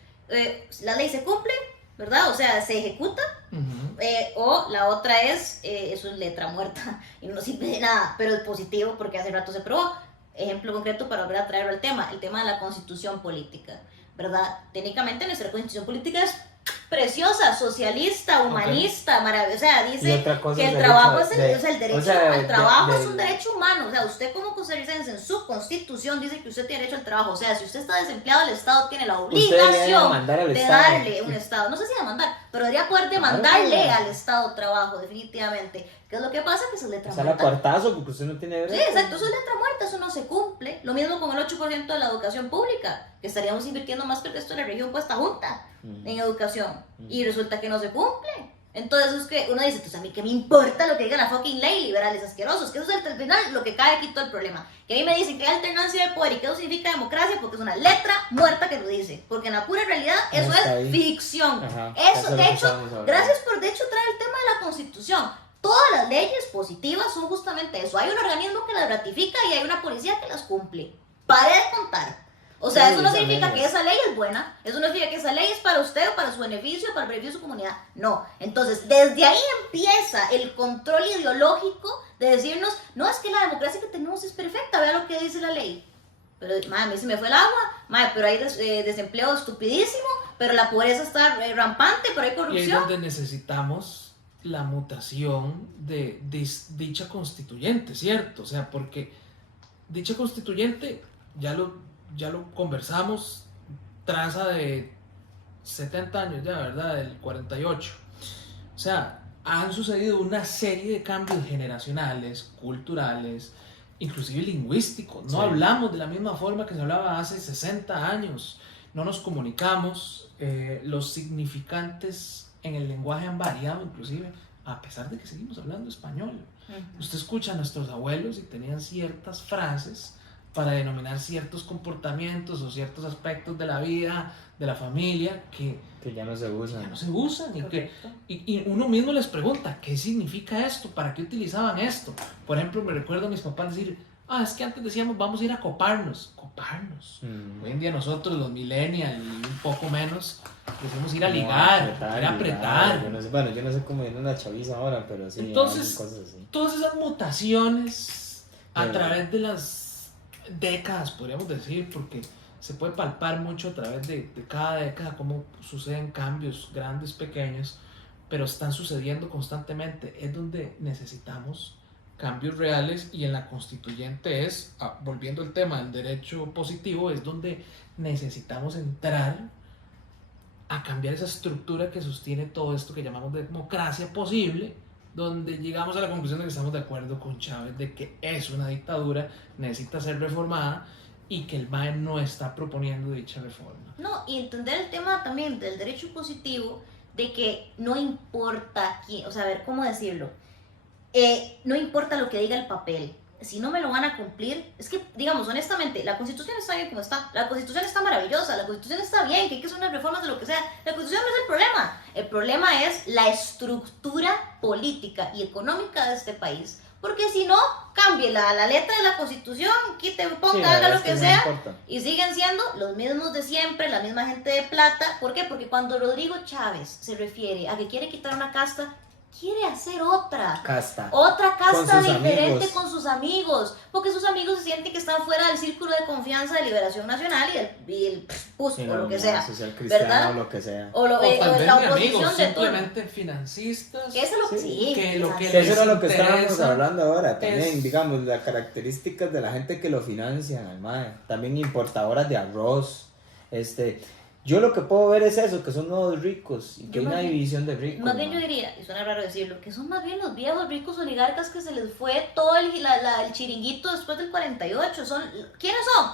La ley se cumple, ¿verdad? O sea, se ejecuta. Ujú. O la otra es, eso es letra muerta y no sirve de nada, pero es positivo porque hace rato se probó. Ejemplo concreto para volver a traerlo al tema, el tema de la constitución política, ¿verdad? Técnicamente nuestra constitución política es preciosa, socialista, humanista, maravillosa. O sea, Y dice otra cosa que es el trabajo es de- o sea, el derecho o sea, al trabajo es del- un derecho humano. O sea, usted como costarricense en su constitución dice que usted tiene derecho al trabajo. O sea, si usted está desempleado, el Estado tiene la Usted debería obligación demandar al de Estado. darle un Estado. No sé si demandar, pero debería poder demandarle Claro. al Estado trabajo, definitivamente. ¿Qué es lo que pasa? Que se letra O sea, la muerta. cuartazo porque usted no tiene Sí, derecho. exacto, eso es letra muerta, eso no se cumple. Lo mismo con el 8% de la educación pública, que estaríamos invirtiendo más que el resto de la región puesta junta en educación. Y resulta que no se cumple. Entonces es que uno dice, pues a mí qué me importa lo que diga la fucking ley, liberales asquerosos, que eso es al final lo que cae aquí todo el problema. Que a mí me dicen que hay alternancia de poder y que eso significa democracia porque es una letra muerta que lo dice. Porque en la pura realidad eso No está es ahí. ficción. Ajá, Eso, es lo de que hecho, estábamos hablando. gracias por de hecho traer el tema de la constitución. Todas las leyes positivas son justamente eso. Hay un organismo que las ratifica y hay una policía que las cumple. Pare de contar. O sea, Sí, eso no esa significa menos. que esa ley es buena. Eso no significa que esa ley es para usted o para su beneficio, para el beneficio de su comunidad. No. Entonces, desde ahí empieza el control ideológico de decirnos, no, es que la democracia que tenemos es perfecta, vea lo que dice la ley. Pero, madre, a mí se me fue el agua, madre, pero hay desempleo estupidísimo, pero la pobreza está rampante, pero hay Y ahí es corrupción. donde necesitamos la mutación de dicha constituyente, ¿cierto? O sea, porque dicha constituyente, ya lo conversamos, traza de 70 años ya, ¿verdad? Del 48. O sea, han sucedido una serie de cambios generacionales, culturales, inclusive lingüísticos. No Sí. hablamos de la misma forma que se hablaba hace 60 años. No nos comunicamos. Los significantes en el lenguaje han variado inclusive, a pesar de que seguimos hablando español. Usted escucha a nuestros abuelos y tenían ciertas frases para denominar ciertos comportamientos o ciertos aspectos de la vida, de la familia, que Que ya no se ya usan. no se usan y, que, Correcto. y uno mismo les pregunta, ¿qué significa esto? ¿Para qué utilizaban esto? Por ejemplo, me recuerdo a mis papás decir, es que antes decíamos vamos a ir a coparnos. Coparnos. Hoy en día nosotros, los millennials y un poco menos, decimos ir a ligar, ir a apretar. Yo no sé, bueno, yo no sé cómo viene una chaviza ahora, pero sí. Entonces, hay cosas así. Todas esas mutaciones a Pero- través de las décadas, podríamos decir, porque se puede palpar mucho a través de cada década cómo suceden cambios grandes, pequeños, pero están sucediendo constantemente. Es donde necesitamos cambios reales y en la constituyente es, volviendo al tema del derecho positivo, es donde necesitamos entrar a cambiar esa estructura que sostiene todo esto que llamamos de democracia posible, donde llegamos a la conclusión de que estamos de acuerdo con Chávez de que es una dictadura, necesita ser reformada y que el MAE no está proponiendo dicha reforma. No, y entender el tema también del derecho positivo, de que no importa quién, o sea, a ver, ¿cómo decirlo? No importa lo que diga el papel, si no me lo van a cumplir, es que, digamos, honestamente, la Constitución está bien como está, la Constitución está maravillosa, la Constitución está bien, que hay que hacer unas reformas de lo que sea, la Constitución no es el problema es la estructura política y económica de este país, porque si no, cambie la letra de la Constitución, quite, Sí, ponga, la haga verdad lo es que no sea, importa. y siguen siendo los mismos de siempre, la misma gente de plata. ¿Por qué? Porque cuando Rodrigo Chávez se refiere a que quiere quitar una casta, quiere hacer otra. Casta. Otra casta Con sus diferente amigos. con sus amigos. Porque sus amigos se sienten que están fuera del círculo de confianza de Liberación Nacional y el PUS, Sí, o no, lo que no, sea. social cristiano ¿verdad? o lo que sea. O, lo, O o tal vez la ni oposición amigos, de turno. simplemente financistas. Que eso es lo que Sí, sí. que lo que- Que eso era les lo que estábamos interesa hablando ahora, también, es- digamos, las características de la gente que lo financia, al mae. También importadoras de arroz. Yo lo que puedo ver es eso, que son nuevos ricos y que Yo hay más una bien- división de ricos. Más bien yo mae. diría, y suena raro decirlo, que son más bien los viejos ricos oligarcas que se les fue todo el chiringuito después del 48. ¿Quiénes son?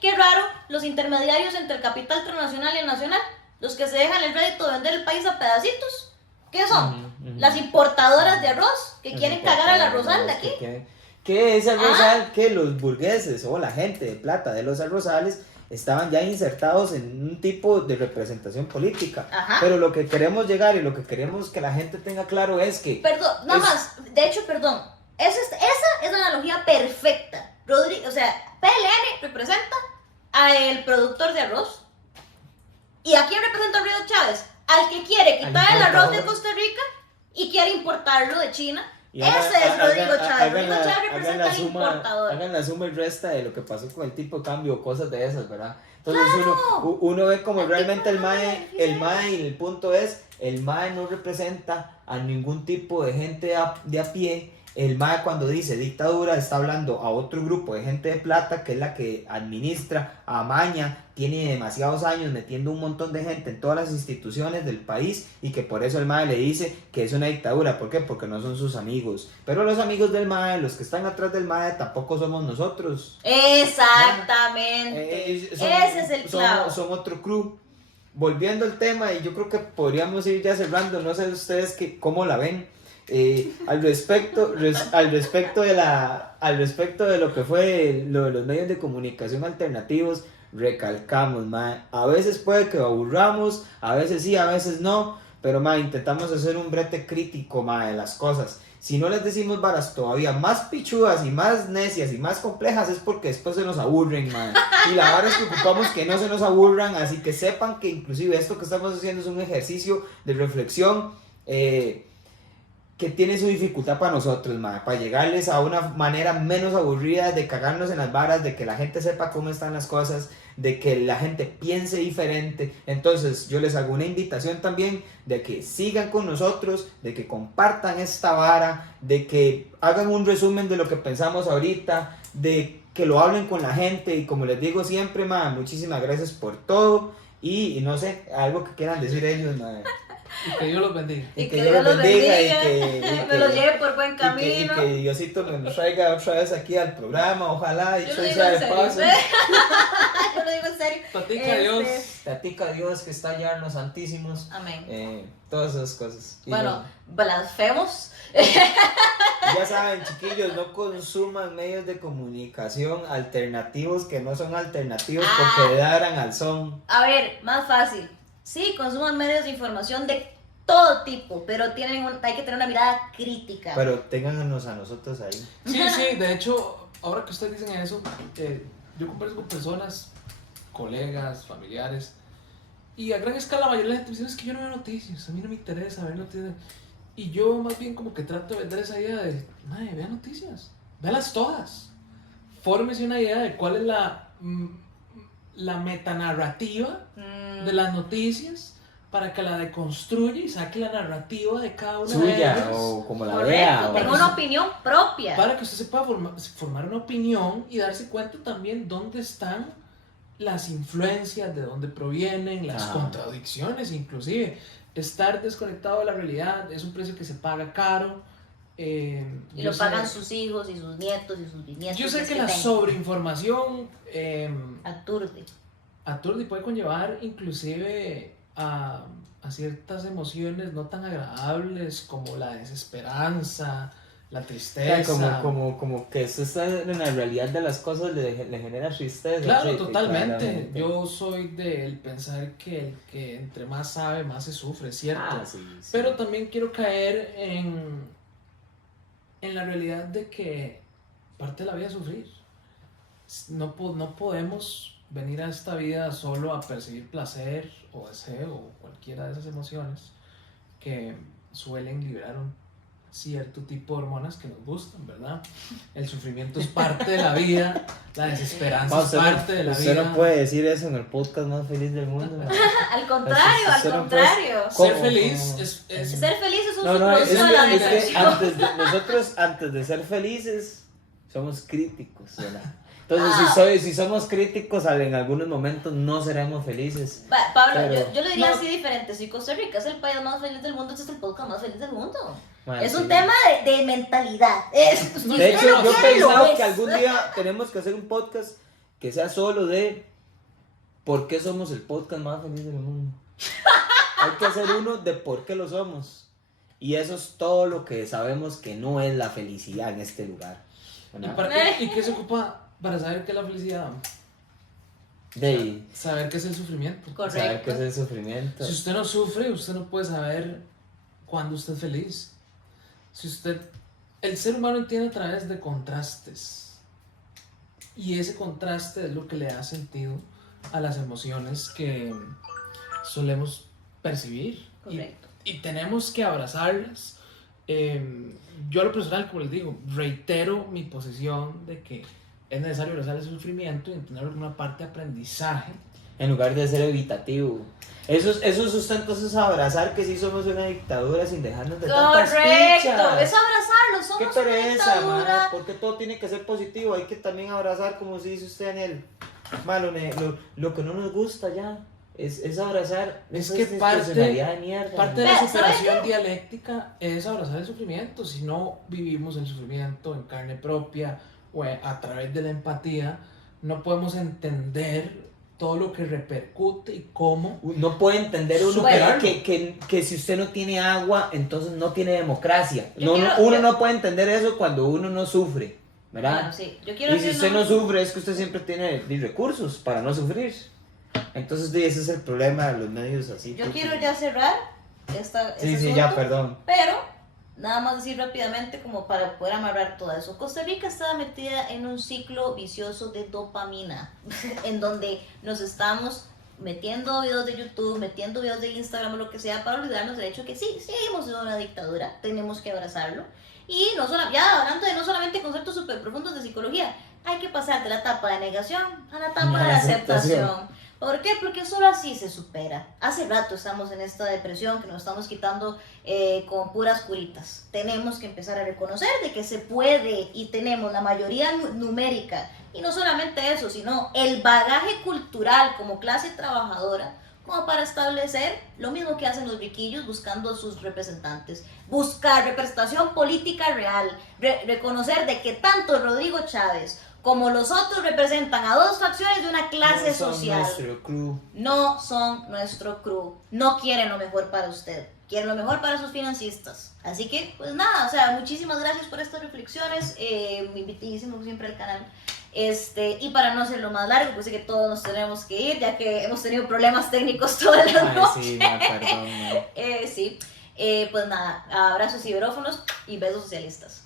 Qué raro, los intermediarios entre el capital transnacional y el nacional, los que se dejan el rédito de vender el país a pedacitos. ¿Qué son? Ujú, ujú. Las importadoras de arroz que Las quieren cagar a la importadoras Rosal de que aquí. ¿Qué es el arrozal? Que los burgueses o la gente de plata de los arrozales estaban ya insertados en un tipo de representación política. Ajá. Pero lo que queremos llegar y lo que queremos que la gente tenga claro es que... Perdón, nada más, de hecho, perdón. Esa es la analogía perfecta. O sea, PLN representa al productor de arroz. ¿Y a quién representa Río Chávez? Al que quiere quitar el arroz de Costa Rica y quiere importarlo de China. Y Ese es Rodrigo Chávez. Rodrigo Chávez hagan representa al importador. hagan la suma y resta de lo que pasó con el tipo de cambio o cosas de esas, ¿verdad? Entonces ¡Claro! uno ve como realmente el tipo de MAE, y el punto es, el MAE no representa a ningún tipo de gente de a pie. El MAE cuando dice dictadura está hablando a otro grupo de gente de plata que es la que administra, amaña, tiene demasiados años metiendo un montón de gente en todas las instituciones del país y que por eso el MAE le dice que es una dictadura. ¿Por qué? Porque no son sus amigos. Pero los amigos del MAE, los que están atrás del MAE, tampoco somos nosotros. Exactamente. Ese es el clavo. Son otro crew. Volviendo al tema, y yo creo que podríamos ir ya cerrando, no sé ustedes cómo la ven. Al respecto de lo que fue lo de los medios de comunicación alternativos, recalcamos, mae, a veces puede que aburramos, a veces sí, a veces no, pero mae, intentamos hacer un brete crítico, mae, de las cosas. Si no les decimos varas todavía más pichudas y más necias y más complejas, es porque después se nos aburren, mae. Y la vara es que ocupamos que no se nos aburran, así que sepan que inclusive esto que estamos haciendo es un ejercicio de reflexión que tiene su dificultad para nosotros, mae, para llegarles a una manera menos aburrida de cagarnos en las varas, de que la gente sepa cómo están las cosas, de que la gente piense diferente. Entonces yo les hago una invitación también de que sigan con nosotros, de que compartan esta vara, de que hagan un resumen de lo que pensamos ahorita, de que lo hablen con la gente. Y como les digo siempre, mae, muchísimas gracias por todo. Y no sé, algo que quieran decir ellos, mae. Y que Dios los bendiga. Y que Dios los bendiga, y que me los lleve por buen y camino. que Diosito nos traiga otra vez aquí al programa, ojalá, y Yo lo soy digo en de serio. paso. Yo lo digo en serio. Tatica Dios. Tatica Dios que está allá en los santísimos. Amén. Todas esas cosas. Y Bueno, blasfemos. ya saben, chiquillos, no consuman medios de comunicación alternativos que no son alternativos porque ladran al son. A ver, más fácil. Sí, consuman medios de información de todo tipo, pero hay que tener una mirada crítica. Pero téngannos a nosotros ahí. Sí, sí, de hecho, ahora que ustedes dicen eso, yo converso con personas, colegas, familiares, y a gran escala la mayoría de la gente me dice, es que yo no veo noticias, a mí no me interesa ver noticias. Y yo más bien como que trato de vender esa idea de, madre, vean noticias, véalas todas. Fórmese una idea de cuál es la metanarrativa de las noticias para que la deconstruya y saque la narrativa de cada una de Suya, ellas. o como la Correcto, vea. tengo una opinión propia. Para que usted se pueda formar una opinión y darse cuenta también dónde están las influencias, de dónde provienen, las contradicciones inclusive. Estar desconectado de la realidad es un precio que se paga caro. Y lo pagan sus hijos y sus nietos y sus bisnietos. Yo sé que la sobreinformación aturde y puede conllevar inclusive a ciertas emociones no tan agradables como la desesperanza, la tristeza. Como que eso está en la realidad de las cosas le genera tristeza. Claro, sí, totalmente. claramente. Yo soy del pensar que el que entre más sabe, más se sufre, ¿cierto? Sí. Pero también quiero caer en la realidad de que parte de la vida es sufrir. No podemos venir a esta vida solo a percibir placer o deseo o cualquiera de esas emociones que suelen liberar un cierto tipo de hormonas que nos gustan, ¿verdad? El sufrimiento es parte de la vida, la desesperanza es parte de la vida. Usted no puede decir eso en el podcast más feliz del mundo. Al contrario, Eso al no contrario. ¿Cómo? Ser feliz ¿Cómo? es Ser feliz es un Es subproducto de la que depresión. nosotros antes de ser felices somos críticos, ¿verdad? Entonces si somos críticos en algunos momentos no seremos felices. Pablo, pero- yo le diría No. así diferente. Si Costa Rica es el país más feliz del mundo, este es el podcast más feliz del mundo. Bueno, Es sí. un tema de mentalidad. Si De usted hecho, lo yo he quiere, lo pensado es. que algún día tenemos que hacer un podcast que sea solo de por qué somos el podcast más feliz del mundo. Hay que hacer uno de por qué lo somos. Y eso es todo lo que sabemos que no es la felicidad en este lugar. ¿verdad? ¿Y qué se ocupa para saber qué es la felicidad? De Saber qué es el sufrimiento. Correcto. saber qué es el sufrimiento. Si usted no sufre, usted no puede saber cuándo usted es feliz. Si usted... El ser humano entiende a través de contrastes. Y ese contraste es lo que le da sentido a las emociones que solemos percibir. Correcto. Y tenemos que abrazarlas. Yo a lo personal, como les digo, reitero mi posición de que es necesario abrazar el sufrimiento y entenderlo como una parte de aprendizaje. En lugar de ser evitativo. Eso sustentos es abrazar que sí somos una dictadura sin dejarnos de tantas Correcto, pichas. es abrazarlo, somos Qué una pereza, dictadura. man, porque todo tiene que ser positivo. Hay que también abrazar, como se dice usted en el... Malo, lo que no nos gusta ya. Es abrazar. Es esa que disfuncionalidad de mierda. Parte de la Vea, ¿sabe superación dialéctica es abrazar el sufrimiento. Si no vivimos el sufrimiento en carne propia o a través de la empatía, no podemos entender todo lo que repercute y cómo. No puede entender uno Superarlo. que si usted no tiene agua, entonces no tiene democracia. Yo quiero- Uno yo- no puede entender eso cuando uno no sufre, ¿verdad? Bueno, sí, yo quiero Y si decir usted no una- sufre, es que usted siempre tiene recursos para no sufrir. Entonces, ese es el problema de los medios así. Yo porque- quiero ya cerrar esta, Sí, este sí, ya, asunto, perdón. pero nada más decir rápidamente como para poder amarrar todo eso. Costa Rica estaba metida en un ciclo vicioso de dopamina, en donde nos estamos metiendo videos de YouTube, metiendo videos de Instagram o lo que sea para olvidarnos del hecho que sí, seguimos en una dictadura, tenemos que abrazarlo. Y no solo, ya hablando de no solamente conceptos súper profundos de psicología, hay que pasar de la etapa de negación a la etapa A de la aceptación. aceptación. ¿Por qué? Porque solo así se supera. Hace rato estamos en esta depresión que nos estamos quitando con puras curitas. Tenemos que empezar a reconocer de que se puede y tenemos la mayoría numérica. Y no solamente eso, sino el bagaje cultural como clase trabajadora como para establecer lo mismo que hacen los riquillos buscando sus representantes. Buscar representación política real. Reconocer de que tanto Rodrigo Chávez como los otros representan a dos facciones de una clase No son social. nuestro crew. No son nuestro crew. No quieren lo mejor para usted. Quieren lo mejor para sus financistas. Así que, pues nada, o sea, muchísimas gracias por estas reflexiones. Invitadísimo siempre al canal. Y para no hacerlo más largo, pues sí que todos nos tenemos que ir, ya que hemos tenido problemas técnicos todas las Ay, noches. sí, ma, perdón, ma. Sí. Pues nada, abrazos ciberófonos y besos socialistas.